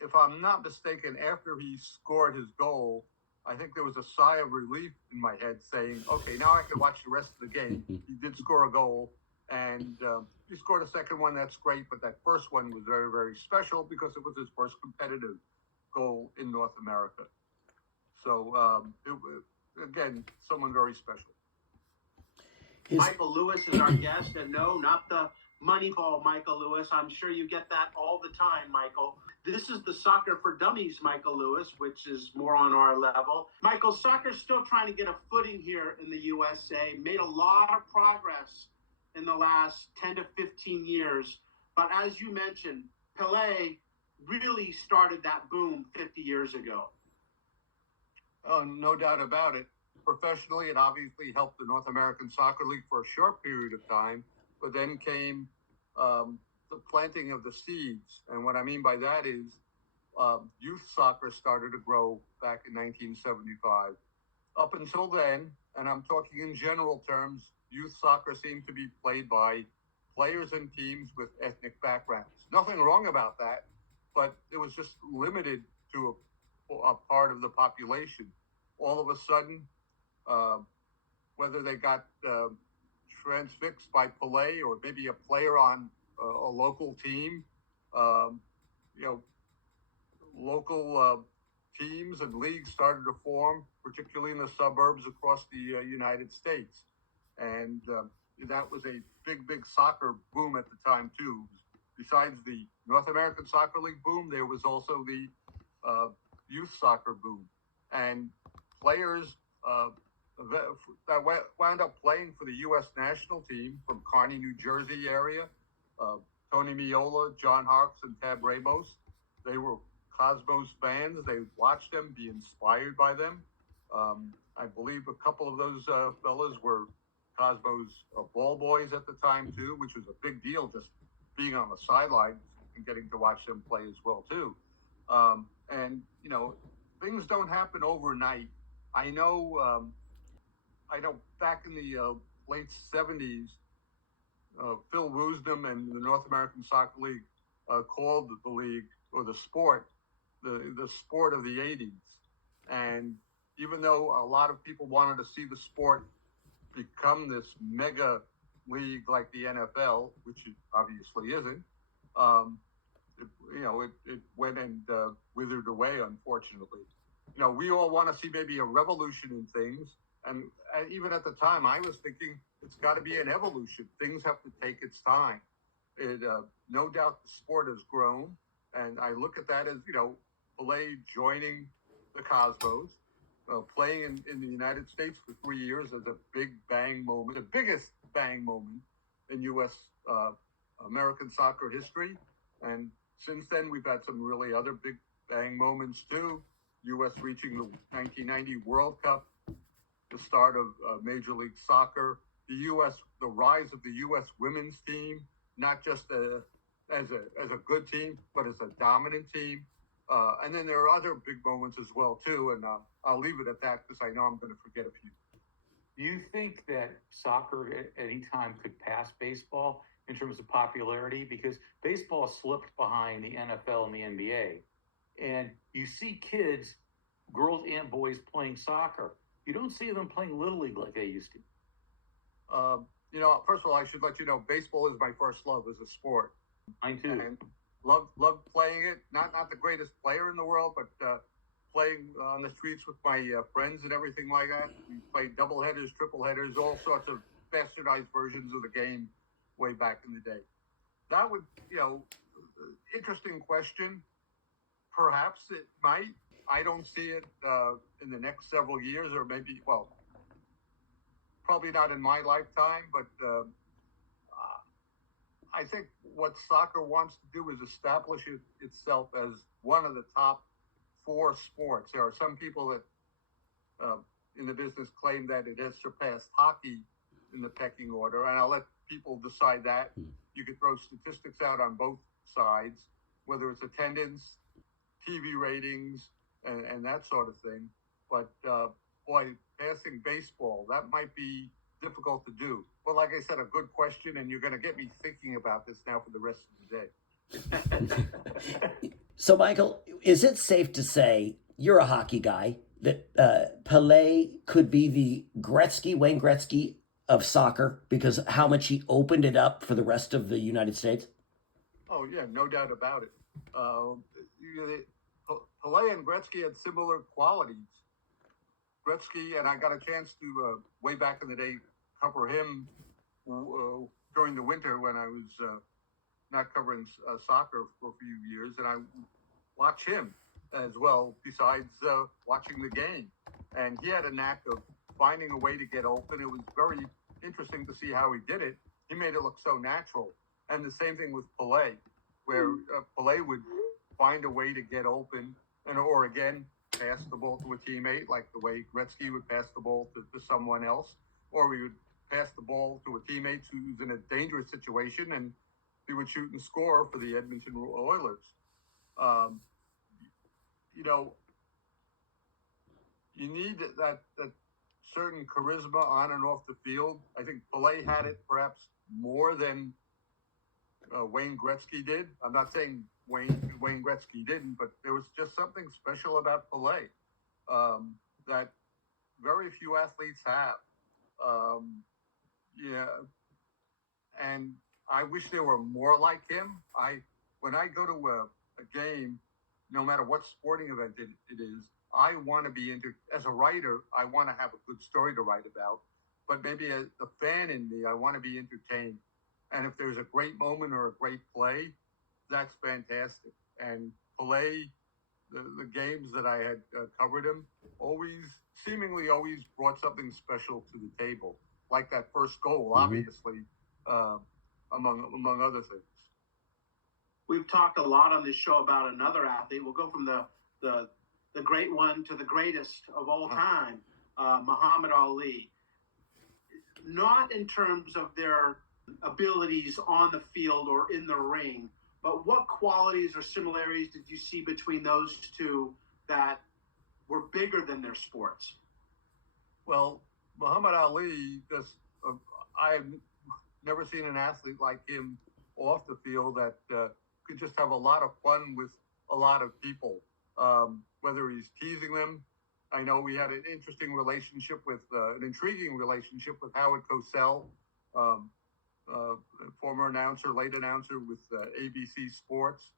If I'm not mistaken, after he scored his goal, I think there was a sigh of relief in my head saying, okay, now I can watch the rest of the game. He did score a goal, and he scored a second one. That's great. But that first one was very, very special because it was his first competitive goal in North America. So, again, someone very special. Michael Lewis is our guest, and no, not the Moneyball Michael Lewis. I'm sure you get that all the time, Michael. This is the Soccer for Dummies, Michael Lewis, which is more on our level. Michael, soccer's still trying to get a footing here in the USA. Made a lot of progress in the last 10 to 15 years. But as you mentioned, Pele really started that boom 50 years ago. Oh, no doubt about it. Professionally, it obviously helped the North American Soccer League for a short period of time, but then came the planting of the seeds. And what I mean by that is youth soccer started to grow back in 1975. Up until then, and I'm talking in general terms, youth soccer seemed to be played by players and teams with ethnic backgrounds. Nothing wrong about that, but it was just limited to a part of the population. All of a sudden, whether they got transfixed by Pele or maybe a player on a local team, local teams and leagues started to form, particularly in the suburbs across the United States. And that was a big, big soccer boom at the time, too. Besides the North American Soccer League boom, there was also the youth soccer boom. and players that wound up playing for the U.S. national team from Kearney, New Jersey area, Tony Meola, John Harkes, and Tab Ramos. They were Cosmos fans. They watched them, be inspired by them. I believe a couple of those fellas were Cosmos ball boys at the time too, which was a big deal, just being on the sidelines and getting to watch them play as well too. And you know, things don't happen overnight. I know back in the late 70s, Phil Woosnam and the North American Soccer League called the league, or the sport, the sport of the 80s. And even though a lot of people wanted to see the sport become this mega league like the NFL, which it obviously isn't, it went and withered away, unfortunately. You know, we all want to see maybe a revolution in things. And even at the time, I was thinking it's got to be an evolution. Things have to take its time. No doubt the sport has grown. And I look at that as, you know, Pele joining the Cosmos, playing in the United States for 3 years as a big bang moment, the biggest bang moment in U.S. American soccer history. And since then, we've had some really other big bang moments too. U.S. reaching the 1990 World Cup, the start of Major League Soccer, the rise of the U.S. women's team, not just as a good team, but as a dominant team. And then there are other big moments as well too. And I'll leave it at that because I know I'm going to forget a few. Do you think that soccer at any time could pass baseball in terms of popularity? Because baseball slipped behind the NFL and the NBA. And you see kids, girls and boys, playing soccer. You don't see them playing Little League like they used to. You know, first of all, I should let you know, baseball is my first love as a sport. Mine too. And loved playing it. Not the greatest player in the world, but playing on the streets with my friends and everything like that. We played double headers, triple headers, all sorts of bastardized versions of the game way back in the day. That would, you know, interesting question. Perhaps it might. I don't see it in the next several years, or maybe, well, probably not in my lifetime, but I think what soccer wants to do is establish itself as one of the top 4 sports. There are some people that in the business claim that it has surpassed hockey in the pecking order, and I'll let people decide that. You could throw statistics out on both sides, whether it's attendance, TV ratings, and that sort of thing. But boy, passing baseball, that might be difficult to do. But like I said, a good question, and you're going to get me thinking about this now for the rest of the day. So, Michael, is it safe to say, you're a hockey guy, that Pele could be the Wayne Gretzky of soccer because of how much he opened it up for the rest of the United States? Oh, yeah, no doubt about it. Pele and Gretzky had similar qualities. Gretzky, and I got a chance to, way back in the day, cover him during the winter when I was not covering soccer for a few years, and I watched him as well, besides watching the game. And he had a knack of finding a way to get open. It was very interesting to see how he did it. He made it look so natural. And the same thing with Pele, where Pele would find a way to get open, or again, pass the ball to a teammate, like the way Gretzky would pass the ball to someone else, or he would pass the ball to a teammate who's in a dangerous situation, and he would shoot and score for the Edmonton Oilers. You know, you need that certain charisma on and off the field. I think Pele had it perhaps more than Wayne Gretzky did. I'm not saying Wayne Gretzky didn't, but there was just something special about Pele that very few athletes have. Yeah, and I wish there were more like him. When I go to a game, no matter what sporting event it is, I want to be as a writer, I want to have a good story to write about. But maybe as a fan in me, I want to be entertained. And if there's a great moment or a great play, that's fantastic. And Pele, the games that I had covered him, seemingly always brought something special to the table, like that first goal, obviously, among other things. We've talked a lot on this show about another athlete. We'll go from the great one to the greatest of all time, Muhammad Ali. Not in terms of their abilities on the field or in the ring, but what qualities or similarities did you see between those two that were bigger than their sports? Well, Muhammad Ali, I've never seen an athlete like him off the field that could just have a lot of fun with a lot of people, whether he's teasing them. I know we had an intriguing relationship with Howard Cosell, former announcer, late announcer with ABC Sports.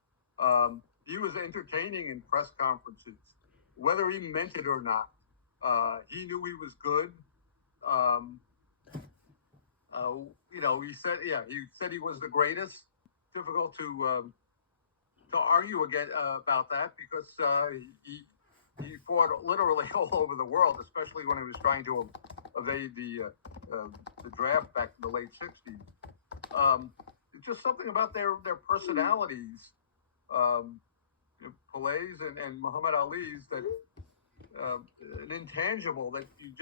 He was entertaining in press conferences, whether he meant it or not. He knew he was good. He said he was the greatest. Difficult to argue again about that because he fought literally all over the world, especially when he was trying to evade the draft back in the late '60s. It's just something about their personalities, Pele's and Muhammad Ali's, that an intangible that you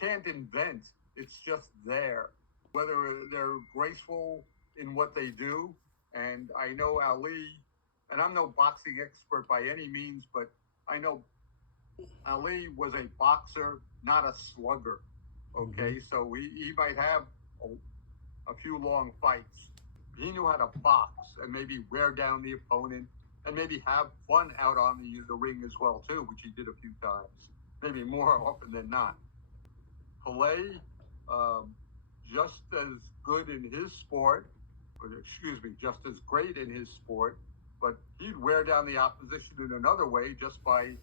can't invent. It's just there. Whether they're graceful in what they do, and I know Ali, and I'm no boxing expert by any means, but I know Ali was a boxer, not a slugger. Okay, so he might have a few long fights. He knew how to box and maybe wear down the opponent and maybe have fun out on the ring as well too, which he did a few times, maybe more often than not. Pele, just as good in his sport, just as great in his sport, but he'd wear down the opposition in another way just by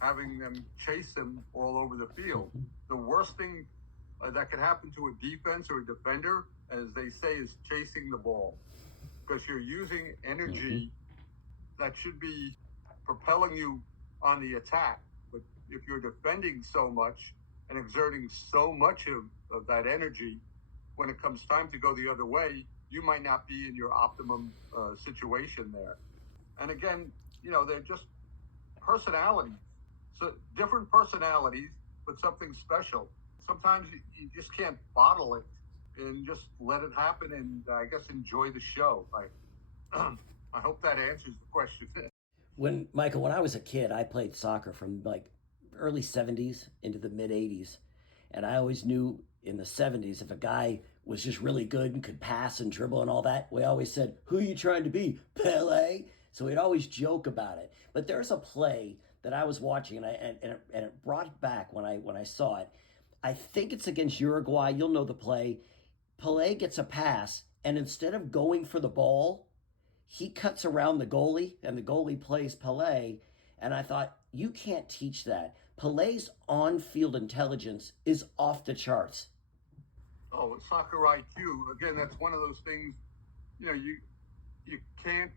having them chase him all over the field. The worst thing that could happen to a defense or a defender, as they say, is chasing the ball, because you're using energy that should be propelling you on the attack. But if you're defending so much and exerting so much of that energy, when it comes time to go the other way, you might not be in your optimum situation there. And again, they're just personalities. So different personalities, but something special. Sometimes you just can't bottle it and just let it happen and I guess enjoy the show. I hope that answers the question. When I was a kid, I played soccer from like early 70s into the mid 80s. And I always knew in the 70s, if a guy was just really good and could pass and dribble and all that, we always said, "Who are you trying to be, Pele?" So we'd always joke about it. But there's a play that I was watching, and it brought back when I saw it. I think it's against Uruguay. You'll know the play. Pele gets a pass, and instead of going for the ball, he cuts around the goalie, and the goalie plays Pele. And I thought, you can't teach that. Pele's on-field intelligence is off the charts. Oh, soccer IQ. Again, that's one of those things. You can't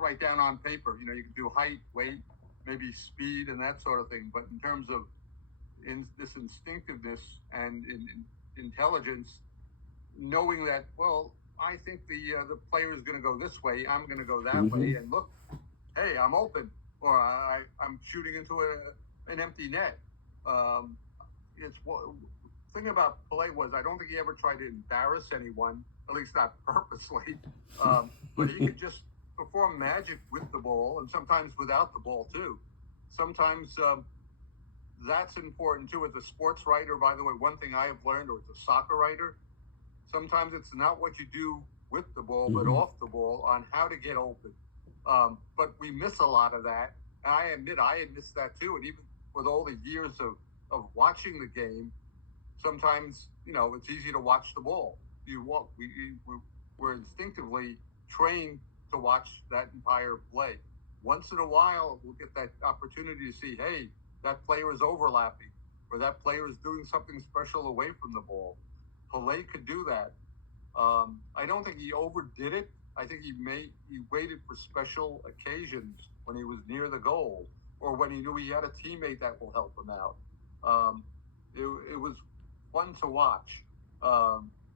write down on paper. You can do height, weight, maybe speed, and that sort of thing. But in terms of this instinctiveness and intelligence, knowing that, well, I think the player is going to go this way, I'm going to go that way, and look, hey, I'm open, or I'm shooting into an empty net. Thing about Pele was I don't think he ever tried to embarrass anyone, at least not purposely, but he could just perform magic with the ball and sometimes without the ball too. Sometimes that's important too. As a sports writer, by the way, one thing I have learned, or as a soccer writer, sometimes it's not what you do with the ball, but off the ball on how to get open. But we miss a lot of that. And I admit I had missed that too. And even with all the years of watching the game, sometimes, it's easy to watch the ball. We're instinctively trained to watch that entire play. Once in a while, we'll get that opportunity to see, hey, that player is overlapping, or that player is doing something special away from the ball. Pele could do that. I don't think he overdid it, I think he waited for special occasions when he was near the goal or when he knew he had a teammate that will help him out. It was fun to watch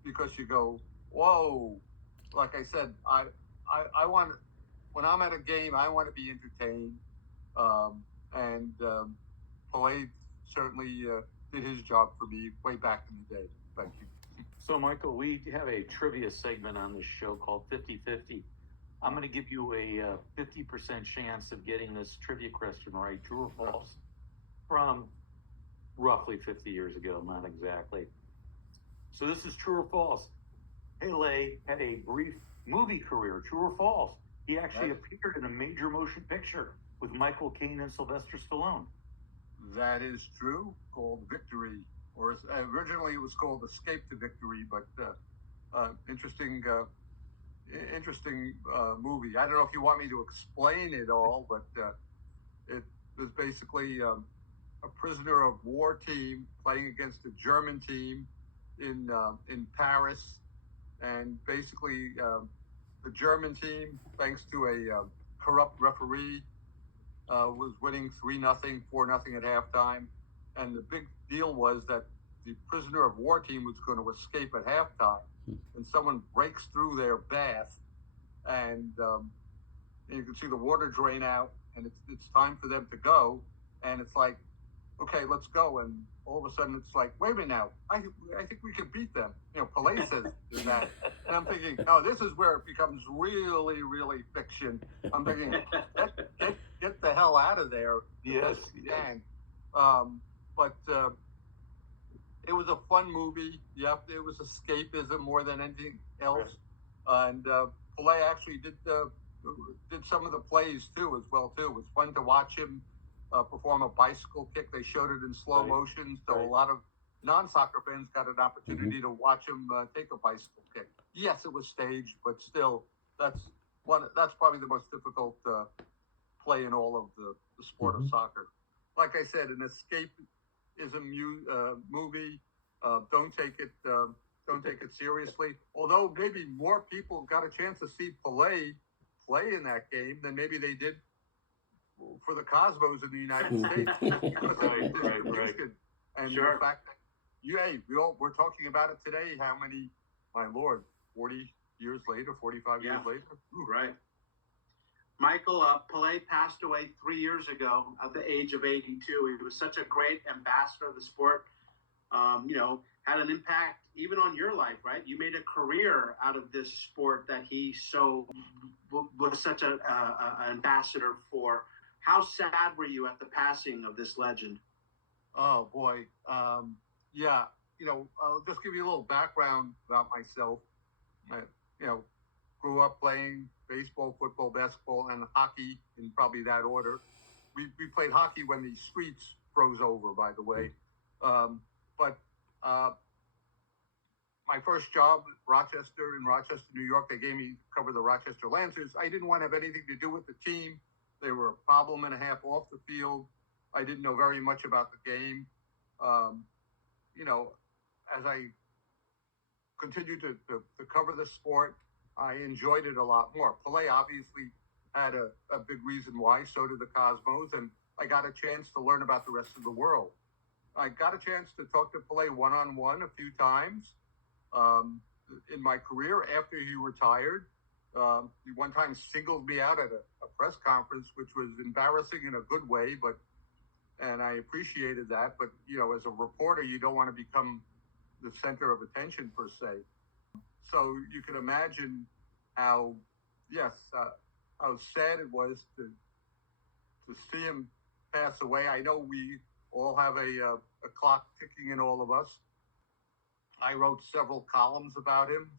because you go, whoa! Like I said, I want, when I'm at a game, I want to be entertained, and Pele certainly did his job for me way back in the day. Thank you. So, Michael, we have a trivia segment on this show called 50-50. I'm going to give you a 50% chance of getting this trivia question right, true or false, from roughly 50 years ago, not exactly. So this is true or false. Pele had a brief movie career, true or false. He actually appeared in a major motion picture with Michael Caine and Sylvester Stallone. That is true, called Victory. Or originally it was called Escape to Victory, but interesting movie. I don't know if you want me to explain it all, but it was basically a prisoner of war team playing against a German team in Paris, and basically the German team, thanks to a corrupt referee, was winning 3-0, 4-0 at halftime. And the big deal was that the prisoner of war team was going to escape at halftime, and someone breaks through their bath, and you can see the water drain out, and it's time for them to go, and it's like, okay, let's go, and all of a sudden it's like, wait a minute now, I think we can beat them. You know, Pele says that, and I'm thinking, no, this is where it becomes really, really fiction. I'm thinking, get the hell out of there. Yes. But it was a fun movie. Yep, it was escapism more than anything else. And Pele actually did some of the plays too, as well too. It was fun to watch him perform a bicycle kick. They showed it in slow motion, so a lot of non-soccer fans got an opportunity to watch him take a bicycle kick. Yes, it was staged, but still, that's probably the most difficult play in all of the sport of soccer. Like I said, an escapism movie. Don't take it seriously. Although maybe more people got a chance to see Pele play in that game than maybe they did for the Cosmos in the United States. Right. And the fact that we're talking about it today. How many, my Lord, 40 years later, 45 years later? Ooh. Right. Michael, Pele passed away 3 years ago at the age of 82. He was such a great ambassador of the sport. Had an impact even on your life, right? You made a career out of this sport that he was such an ambassador for. How sad were you at the passing of this legend? Oh boy, I'll just give you a little background about myself. Grew up playing baseball, football, basketball, and hockey in probably that order. We played hockey when the streets froze over, by the way. But my first job in Rochester, New York, they gave me to cover the Rochester Lancers. I didn't want to have anything to do with the team. They were a problem and a half off the field. I didn't know very much about the game. As I continued to cover the sport, I enjoyed it a lot more. Pele obviously had a big reason why, so did the Cosmos, and I got a chance to learn about the rest of the world. I got a chance to talk to Pele one-on-one a few times in my career after he retired. He one time singled me out at a press conference, which was embarrassing in a good way, and I appreciated that. But, as a reporter, you don't want to become the center of attention per se. So you can imagine how sad it was to see him pass away. I know we all have a clock ticking in all of us. I wrote several columns about him.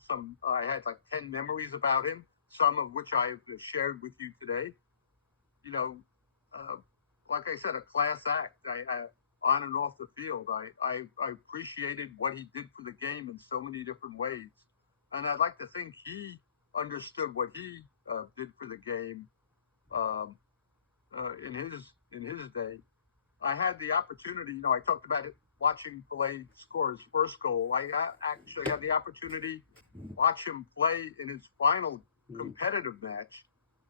I had like 10 memories about him, some of which I've shared with you today. Like I said, a class act. I on and off the field. I appreciated what he did for the game in so many different ways. And I'd like to think he understood what he did for the game in his day. I had the opportunity, I talked about it, watching Pele score his first goal. I actually had the opportunity to watch him play in his final competitive match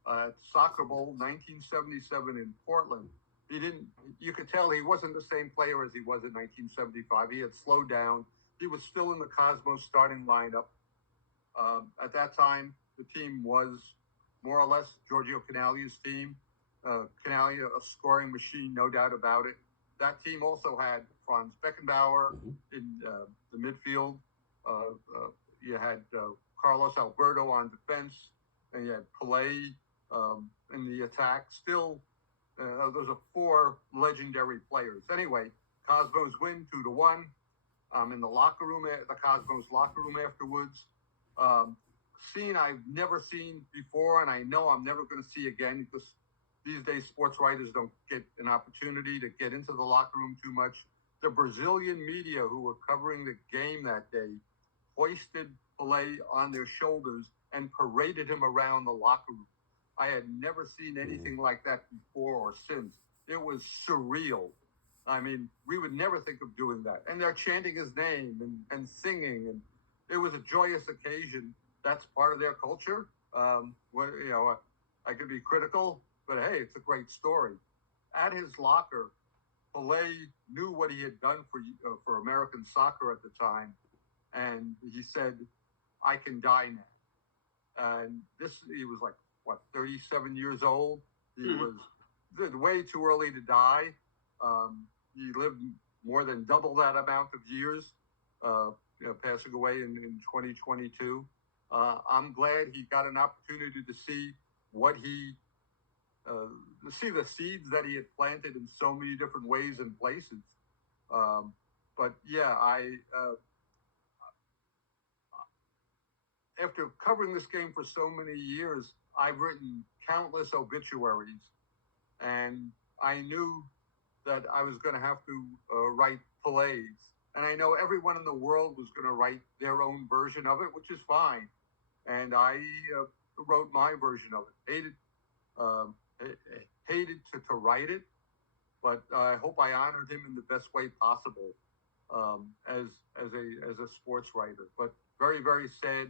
at Soccer Bowl 1977 in Portland. You could tell he wasn't the same player as he was in 1975. He had slowed down. He was still in the Cosmos starting lineup. At that time, the team was more or less Giorgio Canalia's team. Canalia, a scoring machine, no doubt about it. That team also had Franz Beckenbauer in the midfield. You had Carlos Alberto on defense, and you had Pele in the attack. Still, those are four legendary players. Anyway, Cosmos win 2-1. I'm in the locker room, the Cosmos locker room afterwards. Scene I've never seen before, and I know I'm never going to see again, because these days sports writers don't get an opportunity to get into the locker room too much. The Brazilian media who were covering the game that day hoisted Pele on their shoulders and paraded him around the locker room. I had never seen anything like that before or since. It was surreal. I mean, we would never think of doing that. And they're chanting his name and singing, and it was a joyous occasion. That's part of their culture. I could be critical, but hey, it's a great story. At his locker, Pele knew what he had done for American soccer at the time, and he said, "I can die now." And he was like, 37 years old. He was way too early to die. He lived more than double that amount of years, passing away in 2022. I'm glad he got an opportunity to see see the seeds that he had planted in so many different ways and places. But yeah, after covering this game for so many years, I've written countless obituaries, and I knew that I was going to have to write Pele's. And I know everyone in the world was going to write their own version of it, which is fine. And I wrote my version of it. Hated to write it, but I hope I honored him in the best way possible as a sports writer. But very, very sad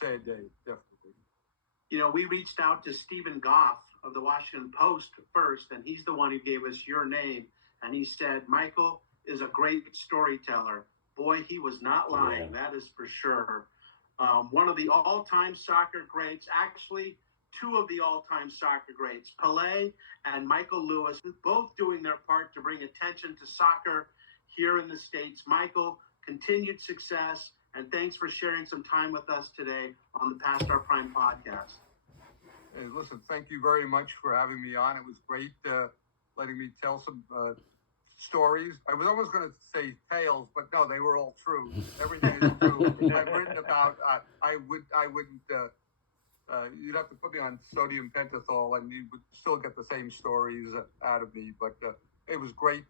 day, definitely. You know, we reached out to Stephen Goff of the Washington Post first, and he's the one who gave us your name. And he said, Michael is a great storyteller. Boy, he was not lying. Yeah. That is for sure. One of the all-time soccer greats, actually two of the all-time soccer greats, Pele and Michael Lewis, both doing their part to bring attention to soccer here in the States. Michael, continued success, and thanks for sharing some time with us today on the Past Our Prime podcast. Hey, listen, thank you very much for having me on. It was great letting me tell some stories. I was almost going to say tales, but no, they were all true. Everything is true. I've written about. I wouldn't. You'd have to put me on sodium pentothal, and you would still get the same stories out of me. But it was great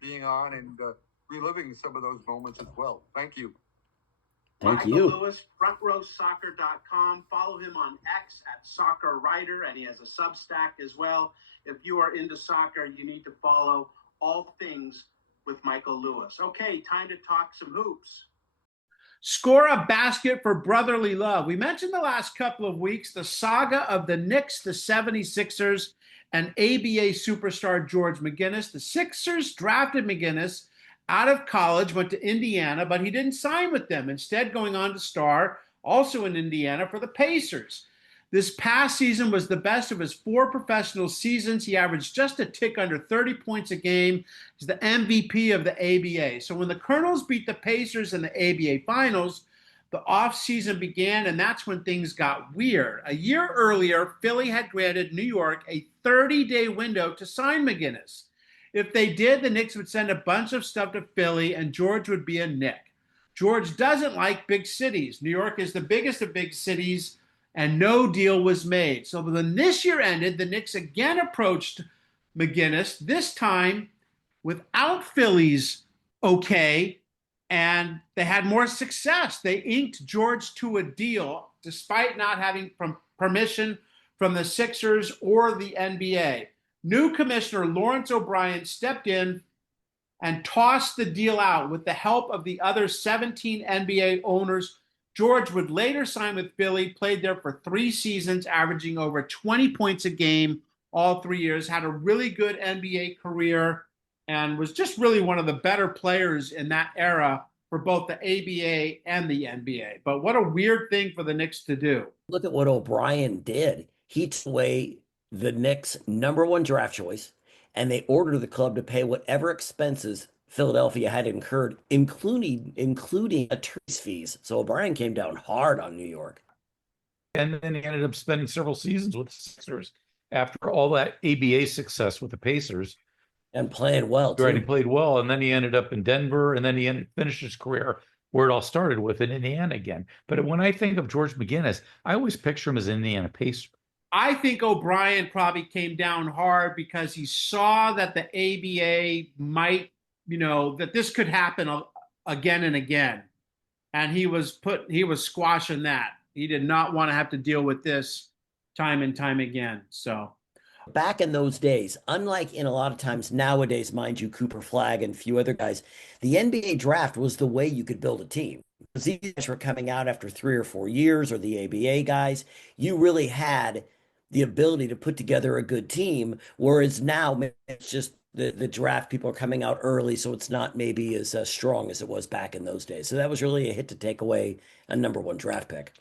being on and reliving some of those moments as well. Thank you. Thank Michael you. Lewis, frontrowsoccer.com. Follow him on X at Soccer Writer, and he has a Substack as well. If you are into soccer, you need to follow all things with Michael Lewis. Okay, time to talk some hoops. Score a basket for brotherly love. We mentioned the last couple of weeks the saga of the Knicks, the 76ers, and ABA superstar George McGinnis. The Sixers drafted McGinnis out of college, went to Indiana, but he didn't sign with them, instead going on to star, also in Indiana, for the Pacers. This past season was the best of his 4 professional seasons. He averaged just a tick under 30 points a game. He's the MVP of the ABA. So when the Colonels beat the Pacers in the ABA Finals, the offseason began, and that's when things got weird. A year earlier, Philly had granted New York a 30-day window to sign McGinnis. If they did, the Knicks would send a bunch of stuff to Philly, and George would be a Knick. George doesn't like big cities. New York is the biggest of big cities, and no deal was made. So when this year ended, the Knicks again approached McGinnis, this time without Philly's okay, and they had more success. They inked George to a deal, despite not having permission from the Sixers or the NBA. New commissioner Lawrence O'Brien stepped in and tossed the deal out with the help of the other 17 NBA owners George would later sign with Philly, played there for 3 seasons, averaging over 20 points a game all 3 years, had a really good NBA career, and was just really one of the better players in that era for both the ABA and the NBA. But what a weird thing for the Knicks to do. Look at what O'Brien did. He took away the Knicks' #1 draft choice, and they ordered the club to pay whatever expenses Philadelphia had incurred, including attorney's fees. So O'Brien came down hard on New York. And then he ended up spending several seasons with the Sixers after all that ABA success with the Pacers. And playing well, too. Right, he played well, and then he ended up in Denver, and then he finished his career where it all started with in Indiana again. But when I think of George McGinnis, I always picture him as an Indiana Pacer. I think O'Brien probably came down hard because he saw that the ABA might, that this could happen again and again. And he was squashing that. He did not want to have to deal with this time and time again. So back in those days, unlike in a lot of times nowadays, mind you, Cooper Flagg and a few other guys, the NBA draft was the way you could build a team. Because these guys were coming out after 3 or 4 years, or the ABA guys. You really had the ability to put together a good team, whereas now it's just the draft, people are coming out early, so it's not maybe as strong as it was back in those days. So that was really a hit to take away a #1 draft pick.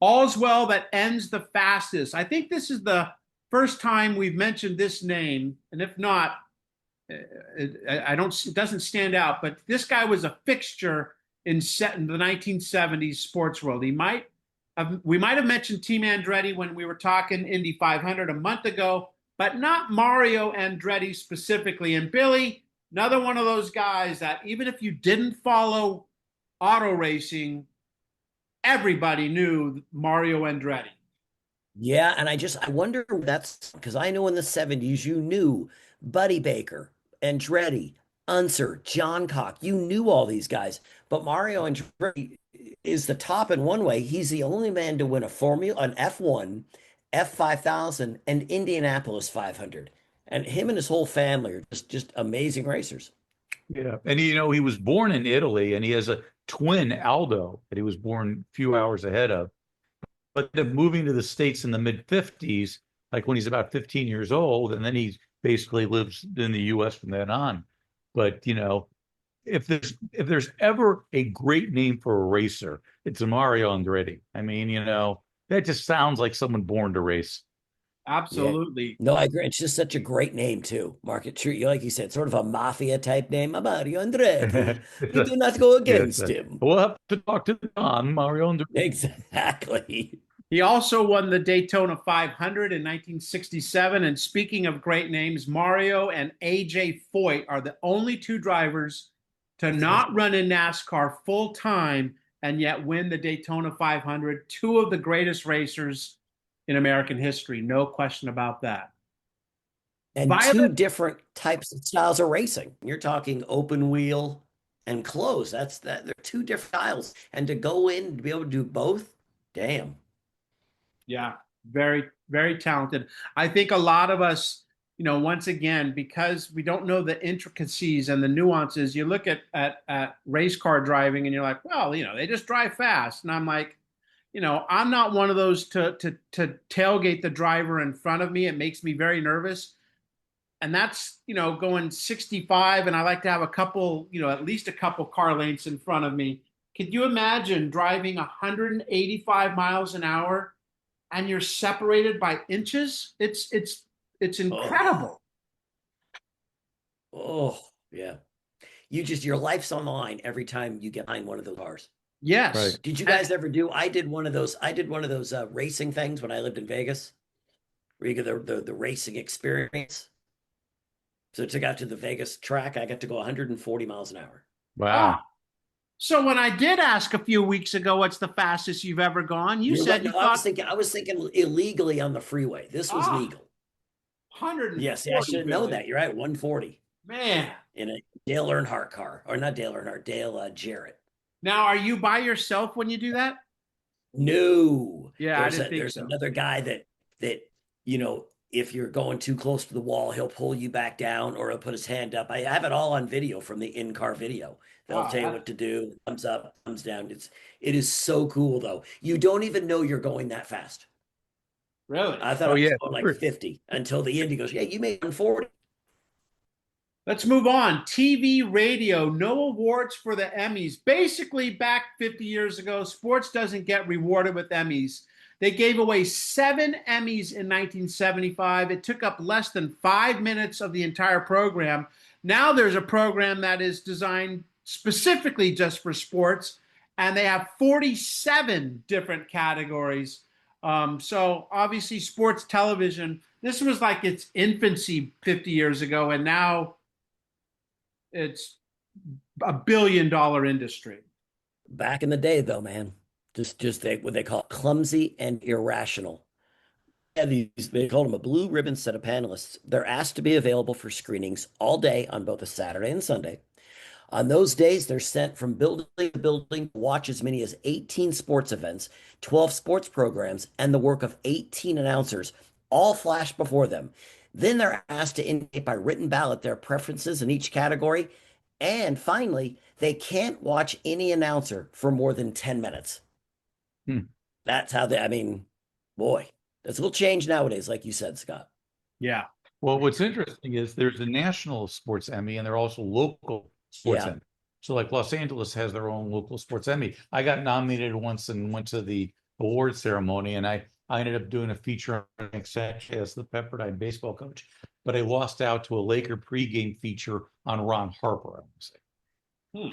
All's well that ends the fastest. I think this is the first time we've mentioned this name, and if not, it doesn't stand out. But this guy was a fixture in the 1970s sports world. We might have mentioned Team Andretti when we were talking Indy 500 a month ago, but not Mario Andretti specifically. And Billy, another one of those guys that even if you didn't follow auto racing, everybody knew Mario Andretti. Yeah, and I wonder if that's because I know in the 70s you knew Buddy Baker, Andretti, Unser, John Cock. You knew all these guys, but Mario Andretti is the top in one way. He's the only man to win an F1, F5000, and Indianapolis 500. And him and his whole family are just amazing racers. Yeah, and he was born in Italy, and he has a twin, Aldo, that he was born a few hours ahead of. But moving to the States in the mid-50s, like when he's about 15 years old, and then he basically lives in the U.S. from then on. But, if there's ever a great name for a racer, it's Mario Andretti. I mean, that just sounds like someone born to race. Absolutely. Yeah. No, I agree. It's just such a great name, too. Mark, it true. Like you said, sort of a mafia type name. Mario Andretti. We do not go against him. We'll have to talk to Don, Mario Andretti. Exactly. He also won the Daytona 500 in 1967. And speaking of great names, Mario and AJ Foyt are the only 2 drivers to not run in NASCAR full time and yet win the Daytona 500. 2 of the greatest racers in American history. No question about that. And 2 different types of styles of racing. You're talking open wheel and closed. They're 2 different styles. And to go in to be able to do both, damn. Yeah, very, very talented. I think a lot of us, once again, because we don't know the intricacies and the nuances, you look at race car driving and you're like, well, they just drive fast. And I'm like, I'm not one of those to tailgate the driver in front of me. It makes me very nervous. And that's, going 65, and I like to have a couple, at least a couple car lengths in front of me. Could you imagine driving 185 miles an hour and you're separated by inches? It's incredible. Oh, yeah. Your life's on the line every time you get behind one of those cars. Yes. Right. Did you guys ever do? I did one of those racing things when I lived in Vegas, where you get the racing experience. So I took out to the Vegas track. I got to go 140 miles an hour. Wow. So when I did ask a few weeks ago, what's the fastest you've ever gone? You said you thought I was thinking illegally on the freeway. This was legal. 140. Yes, I should have known that. You're right. 140. Man. In a Dale Earnhardt car, or not Dale Earnhardt, Dale Jarrett. Now, are you by yourself when you do that? No. Yeah, I didn't think there's so. Another guy that if you're going too close to the wall, he'll pull you back down, or he'll put his hand up. I have it all on video from the in-car video. They'll tell you what to do. Thumbs up, thumbs down. It is so cool though. You don't even know you're going that fast. Really? I thought I was going like 50 until the end. He goes, yeah, you made 140. Let's move on. TV, radio, no awards for the Emmys. Basically, back 50 years ago, sports doesn't get rewarded with Emmys. They gave away 7 Emmys in 1975. It took up less than 5 minutes of the entire program. Now there's a program that is designed specifically just for sports, and they have 47 different categories. So obviously sports television, this was like its infancy 50 years ago, and now it's a $1 billion industry. Back in the day, though, man, just what they call clumsy and irrational. Yeah, they called them a blue ribbon set of panelists. They're asked to be available for screenings all day on both a Saturday and Sunday. On those days, they're sent from building to building to watch as many as 18 sports events, 12 sports programs, and the work of 18 announcers, all flash before them. Then they're asked to indicate by written ballot their preferences in each category. And finally, they can't watch any announcer for more than 10 minutes. That's how boy, that's a little change nowadays, like you said, Scott. Yeah. Well, what's interesting is there's a national sports Emmy and there are also local sports Emmy. So like Los Angeles has their own local sports Emmy. I got nominated once and went to the award ceremony, and I ended up doing a feature on Nick Sanchez as the Pepperdine baseball coach, but I lost out to a Laker pregame feature on Ron Harper, I would say.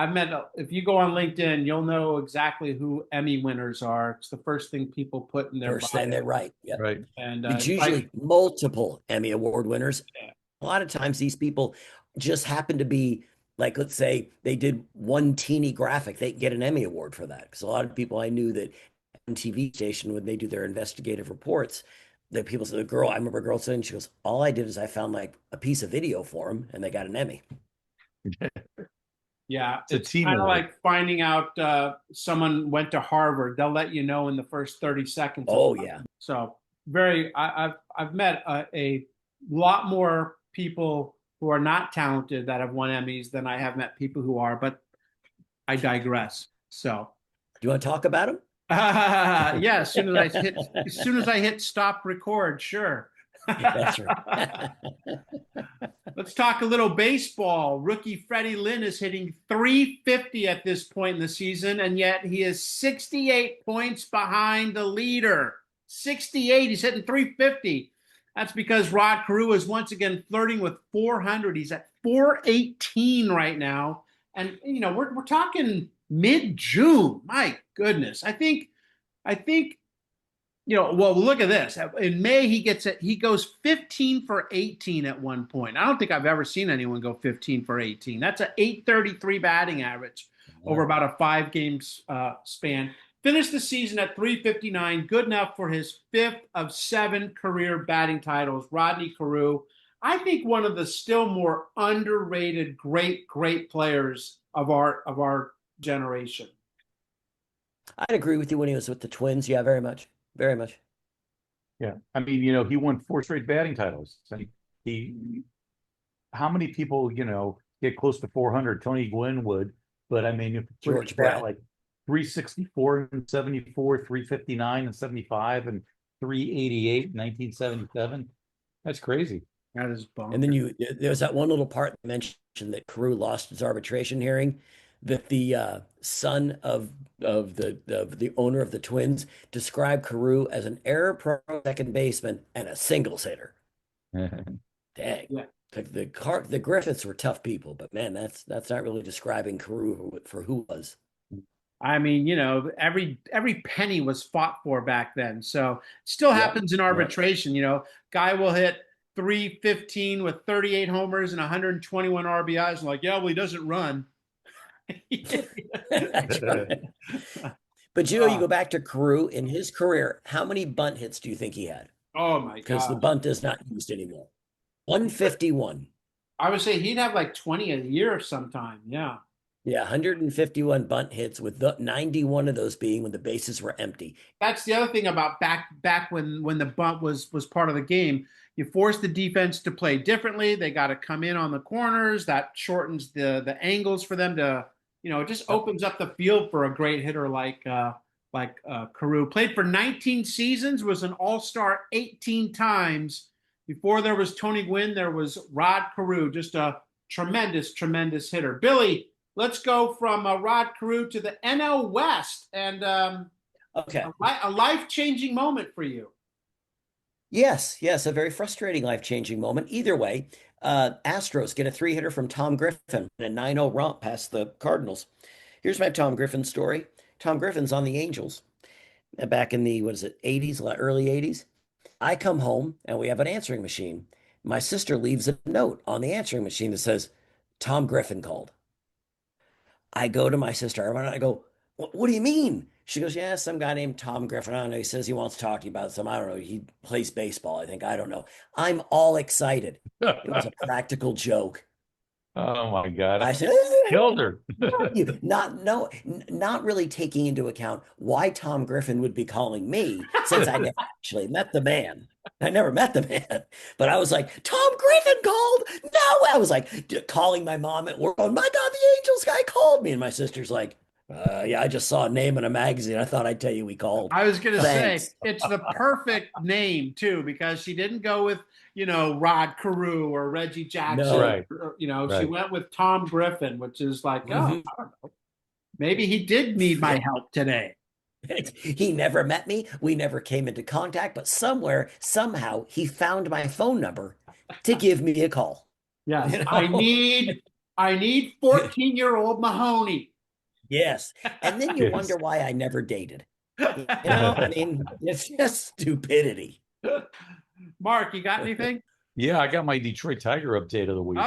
I've met, if you go on LinkedIn, you'll know exactly who Emmy winners are. It's the first thing people put in their First thing they're right. Yeah. Right. And it's usually multiple Emmy Award winners. Yeah. A lot of times these people just happen to be, like, let's say they did one teeny graphic, they get an Emmy Award for that. Because a lot of people I knew that TV station, when they do their investigative reports, that people say, I remember a girl saying, she goes, all I did is I found like a piece of video for them and they got an Emmy. Yeah, it's kind of like finding out someone went to Harvard. They'll let you know in the first 30 seconds. Oh, yeah. So I've met a lot more people who are not talented that have won Emmys than I have met people who are, but I digress. So, do you want to talk about them? Yeah, as soon as I hit stop record, sure. That's right. Let's talk a little baseball. Rookie Freddie Lynn is hitting .350 at this point in the season, and yet he is 68 points behind the leader. 68, he's hitting .350. That's because Rod Carew is once again flirting with 400. He's at .418 right now. And, we're talking mid-June. My goodness. I think, well, look at this. In May, he goes 15 for 18 at one point. I don't think I've ever seen anyone go 15 for 18. That's an .833 batting average over about a 5-game span. Finished the season at .359, good enough for his 5th of 7 career batting titles. Rodney Carew, I think one of the still more underrated great players of our generation. I'd agree with you when he was with the Twins. Yeah, very much. Very much. Yeah. I mean, he won 4 straight batting titles. And how many people, get close to 400? Tony Gwynn would, but I mean, George Brett, like 364 and 74, 359 and 75, and 388 in 1977. That's crazy. That is bonkers. And then there was that one little part that mentioned that Carew lost his arbitration hearing, that the son of the owner of the Twins described Carew as an error-prone second baseman and a singles hitter. Dang. Yeah. The Griffiths were tough people, but man, that's not really describing Carew for who was. I mean, every penny was fought for back then. So it still happens in arbitration. Guy will hit .315 with 38 homers and 121 RBIs. I'm like, yeah, well, he doesn't run. That's right. But you go back to Carew in his career, how many bunt hits do you think he had? Oh my god. Because the bunt is not used anymore. 151. I would say he'd have like 20 a year sometime. Yeah. Yeah, 151 bunt hits with 91 of those being when the bases were empty. That's the other thing about back when the bunt was part of the game. You force the defense to play differently. They got to come in on the corners. That shortens the angles for them to, it just opens up the field for a great hitter like Carew. Played for 19 seasons, was an all-star 18 times. Before there was Tony Gwynn, there was Rod Carew, just a tremendous, tremendous hitter. Billy, let's go from Rod Carew to the NL West, and okay, a life-changing moment for you. Yes, a very frustrating life-changing moment. Either way, Astros get a 3-hitter from Tom Griffin, a 9-0 romp past the Cardinals. Here's my Tom Griffin story. Tom Griffin's on the Angels back in the, 80s, early 80s. I come home and we have an answering machine. My sister leaves a note on the answering machine that says, Tom Griffin called. I go to my sister and I go, what do you mean? She goes, yeah, some guy named Tom Griffin. I don't know. He says he wants to talk to you about some, I don't know. He plays baseball, I think. I don't know. I'm all excited. It was a practical joke. Oh my God. I said, killed her. not really taking into account why Tom Griffin would be calling me, since I never actually met the man. I never met the man, but I was like, Tom Griffin called. No, I was like calling my mom at work. Oh my God, the Angels guy called me. And my sister's like, yeah, I just saw a name in a magazine. I thought I'd tell you we called. I was going to say, it's the perfect name, too, because she didn't go with, Rod Carew or Reggie Jackson. No, right. She went with Tom Griffin, which is like, I don't know. Maybe he did need my help today. He never met me. We never came into contact, but somehow, he found my phone number to give me a call. Yeah, I need 14-year-old Mahoney. Yes. And then you wonder why I never dated. I mean, it's just stupidity. Mark, you got anything? Yeah, I got my Detroit Tiger update of the week.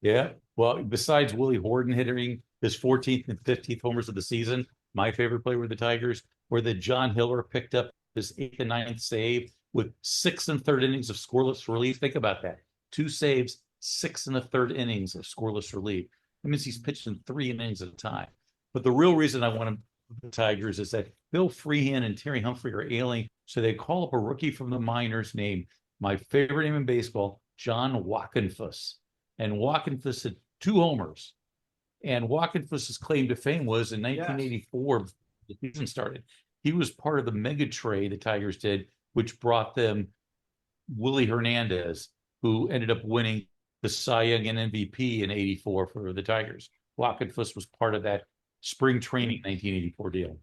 Yeah. Well, besides Willie Horton hitting his 14th and 15th homers of the season, my favorite play were the Tigers, where the John Hiller picked up his 8th and 9th save with 6 1/3 innings of scoreless relief. Think about that. 2 saves, 6 1/3 innings of scoreless relief. That means he's pitched in 3 innings at a time. But the real reason I want the Tigers is that Bill Freehan and Terry Humphrey are ailing, so they call up a rookie from the minors named, my favorite name in baseball, John Wockenfuss. And Wockenfuss had 2 homers. And Wockenfuss's claim to fame was in 1984, the season started. He was part of the mega trade the Tigers did, which brought them Willie Hernandez, who ended up winning the Cy Young and MVP in 84 for the Tigers. Wockenfuss was part of that spring training 1984 deal.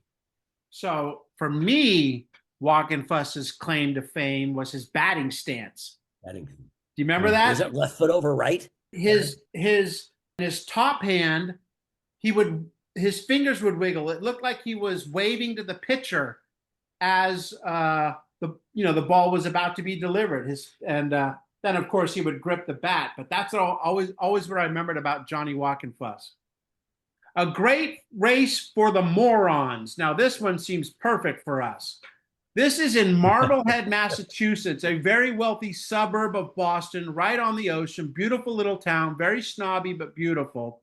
So for me, Wockenfuss's claim to fame was his batting stance. Do you remember that? Is it left foot over right? His top hand, his fingers would wiggle. It looked like he was waving to the pitcher as the ball was about to be delivered. Then of course he would grip the bat. But that's always what I remembered about Johnny Wockenfuss. A great race for the morons. Now this one seems perfect for us. This is in Marblehead, Massachusetts, a very wealthy suburb of Boston, right on the ocean. Beautiful little town, very snobby but beautiful.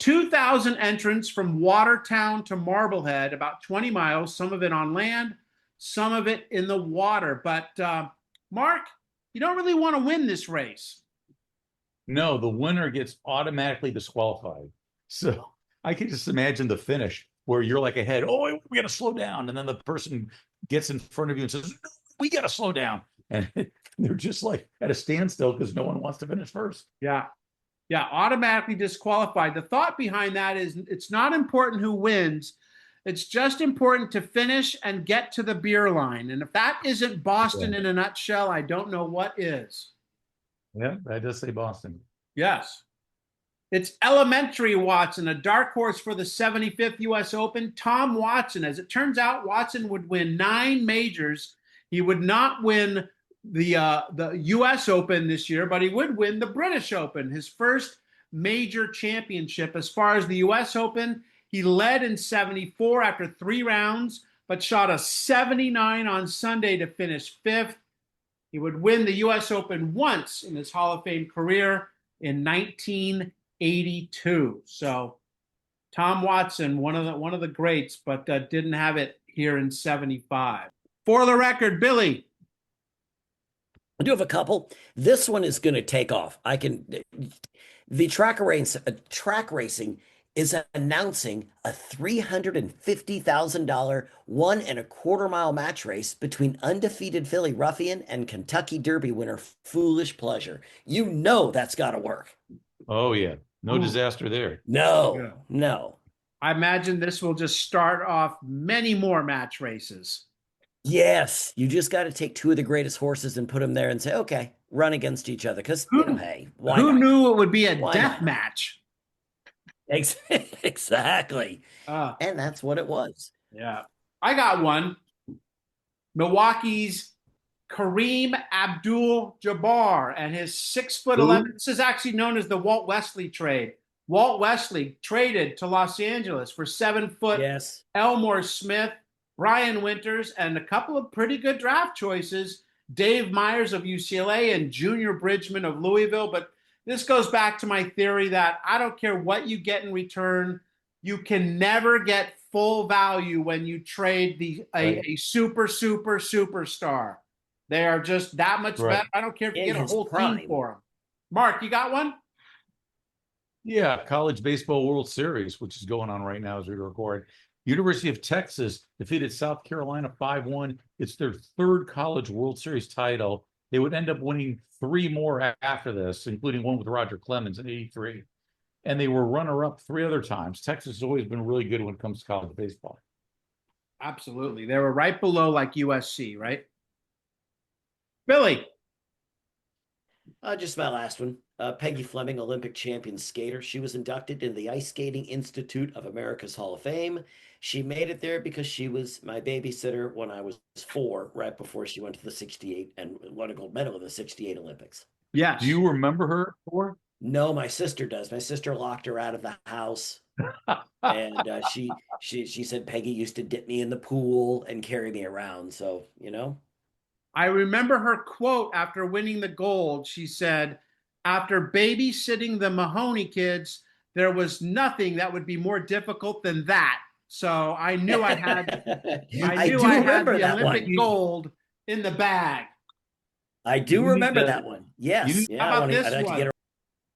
2,000 entrants from Watertown to Marblehead, about 20 miles, some of it on land, some of it in the water. But Mark, you don't really want to win this race. No, the winner gets automatically disqualified. So I can just imagine the finish where you're like ahead. Oh, we got to slow down. And then the person gets in front of you and says, no, we got to slow down. And they're just like at a standstill because no one wants to finish first. Yeah, automatically disqualified. The thought behind that is it's not important who wins. It's just important to finish and get to the beer line. And if that isn't Boston in a nutshell, I don't know what is. Yeah, that does say Boston. Yes. It's Elementary Watson, a dark horse for the 75th U.S. Open. Tom Watson. As it turns out, Watson would win 9 majors. He would not win the U.S. Open this year, but he would win the British Open, his first major championship. As far as the U.S. Open, he led in 74 after 3 rounds, but shot a 79 on Sunday to finish 5th. He would win the U.S. Open once in his Hall of Fame career in 1980. 82. So Tom Watson, one of the greats, but didn't have it here in 75. For the record, Billy. I do have a couple. This one is going to take off. The track racing is announcing a $350,000 1.25 mile match race between undefeated Philly Ruffian and Kentucky Derby winner Foolish Pleasure. You know that's got to work. Oh yeah, no disaster there. No. I imagine this will just start off many more match races. Yes, you just got to take two of the greatest horses and put them there and say, okay, run against each other. Because, hey, why Who not? knew it would be a Why death not? match? Exactly. And that's what it was. Yeah. I got one. Milwaukee's Kareem Abdul-Jabbar and his 6'11". This is actually known as the Walt Wesley trade. Walt Wesley traded to Los Angeles for 7-foot Elmore Smith, Brian Winters, and a couple of pretty good draft choices, Dave Myers of UCLA and Junior Bridgman of Louisville. But this goes back to my theory that I don't care what you get in return, you can never get full value when you trade a superstar. They are just that much better. I don't care if you get a whole team for them. Mark, you got one? Yeah, College Baseball World Series, which is going on right now as we record. University of Texas defeated South Carolina 5-1. It's their third College World Series title. They would end up winning 3 more after this, including one with Roger Clemens in '83. And they were runner-up 3 other times. Texas has always been really good when it comes to college baseball. Absolutely. They were right below like USC, right? Billy. Just my last one. Peggy Fleming, Olympic champion skater. She was inducted into the Ice Skating Institute of America's Hall of Fame. She made it there because she was my babysitter when I was 4, right before she went to the 68 and won a gold medal in the 68 Olympics. Yes. Do you remember her? No, my sister does. My sister locked her out of the house. And she said Peggy used to dip me in the pool and carry me around. So, I remember her quote after winning the gold. She said, after babysitting the Mahoney kids, there was nothing that would be more difficult than that. So I knew I had the Olympic gold in the bag. I do remember that one. Yes. How about this one?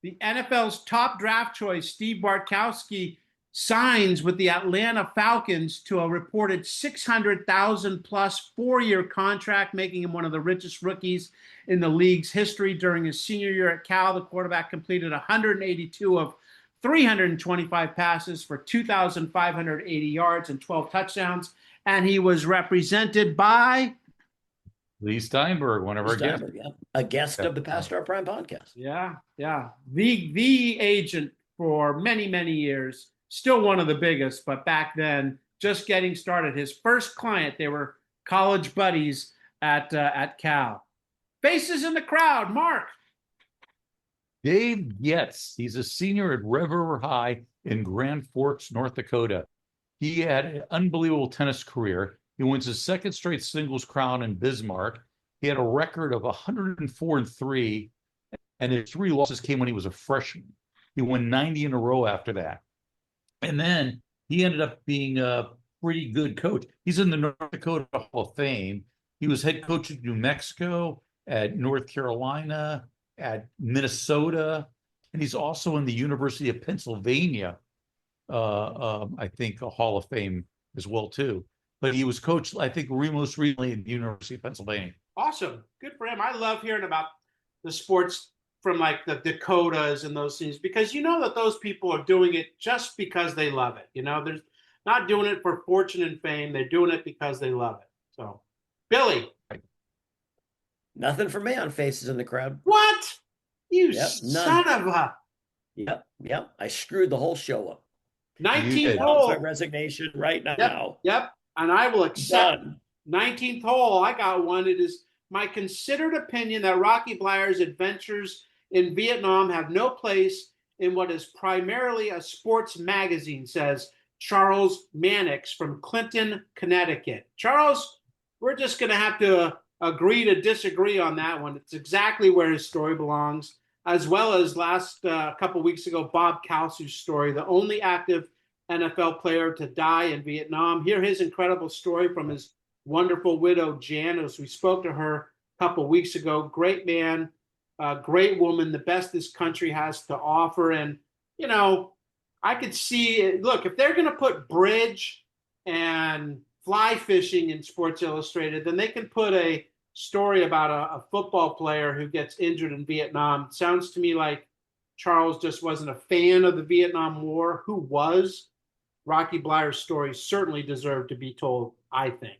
The NFL's top draft choice, Steve Bartkowski, signs with the Atlanta Falcons to a reported $600,000 plus 4-year contract, making him one of the richest rookies in the league's history. During his senior year at Cal, the quarterback completed 182 of 325 passes for 2,580 yards and 12 touchdowns. And he was represented by Lee Steinberg, one of our guests. A guest of the Past Our Prime podcast. Yeah. The agent for many, many years. Still one of the biggest, but back then, just getting started. His first client, they were college buddies at Cal. Faces in the crowd, Mark. Dave Getz. He's a senior at Red River High in Grand Forks, North Dakota. He had an unbelievable tennis career. He wins his second straight singles crown in Bismarck. He had a record of 104-3, and his 3 losses came when he was a freshman. He won 90 in a row after that. And then he ended up being a pretty good coach. He's in the North Dakota Hall of Fame. He was head coach at New Mexico, at North Carolina, at Minnesota, and he's also in the University of Pennsylvania, I think, a Hall of Fame as well, too. But he was coached, I think, most recently at the University of Pennsylvania. Awesome. Good for him. I love hearing about the sports from like the Dakotas and those things, because you know that those people are doing it just because they love it. They're not doing it for fortune and fame. They're doing it because they love it. So, Billy. Nothing for me on Faces in the Crowd. What? You son of a. Yep. I screwed the whole show up. 19th hole. My resignation right now. Yep. And I will accept 19th hole. I got one. It is my considered opinion that Rocky Blyer's adventures in Vietnam have no place in what is primarily a sports magazine, says Charles Mannix from Clinton, Connecticut. Charles, we're just going to have to agree to disagree on that one. It's exactly where his story belongs. as well as last couple weeks ago, Bob Kalsu's story, the only active NFL player to die in Vietnam. Hear his incredible story from his wonderful widow, Janice. We spoke to her a couple weeks ago. Great man, great woman, the best this country has to offer. And, you know, I could see it. Look, if they're going to put bridge and fly fishing in Sports Illustrated, then they can put a story about a football player who gets injured in Vietnam. Sounds to me like Charles just wasn't a fan of the Vietnam War. Who was? Rocky Blyer's story certainly deserved to be told, I think.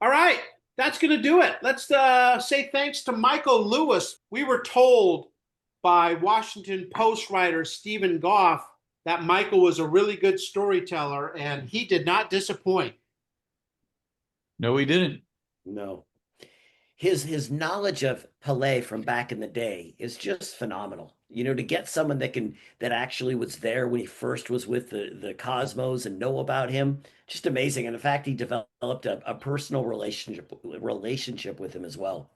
All right, that's going to do it. Let's say thanks to Michael Lewis. We were told by Washington Post writer Stephen Goff that Michael was a really good storyteller, and he did not disappoint. No, he didn't. No. His knowledge of Pele from back in the day is just phenomenal. You know, to get someone that actually was there when he first was with the Cosmos and know about him, just amazing. And in fact, he developed a personal relationship with him as well.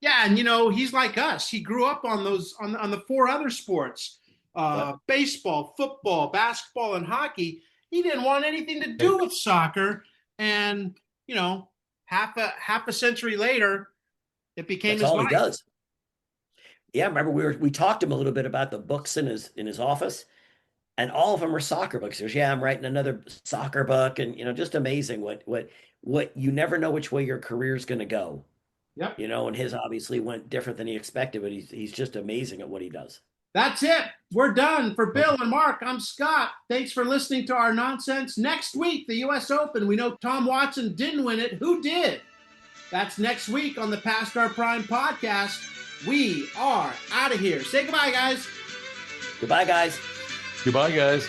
Yeah, and you know, he's like us. He grew up on those on the four other sports: baseball, football, basketball, and hockey. He didn't want anything to do with soccer, and you know, half a century later, it became That's his all life. he does. Yeah, remember we talked to him a little bit about the books in his office, and all of them are soccer books. He goes, yeah, I'm writing another soccer book, and you know, just amazing what you never know which way your career's going to go. Yep. You know, and his obviously went different than he expected, but he's just amazing at what he does. That's it. We're done. For Bill and Mark, I'm Scott. Thanks for listening to our nonsense. Next week, the U.S. Open. We know Tom Watson didn't win it. Who did? That's next week on the Past Our Prime podcast. We are out of here. Say goodbye, guys. Goodbye, guys. Goodbye, guys.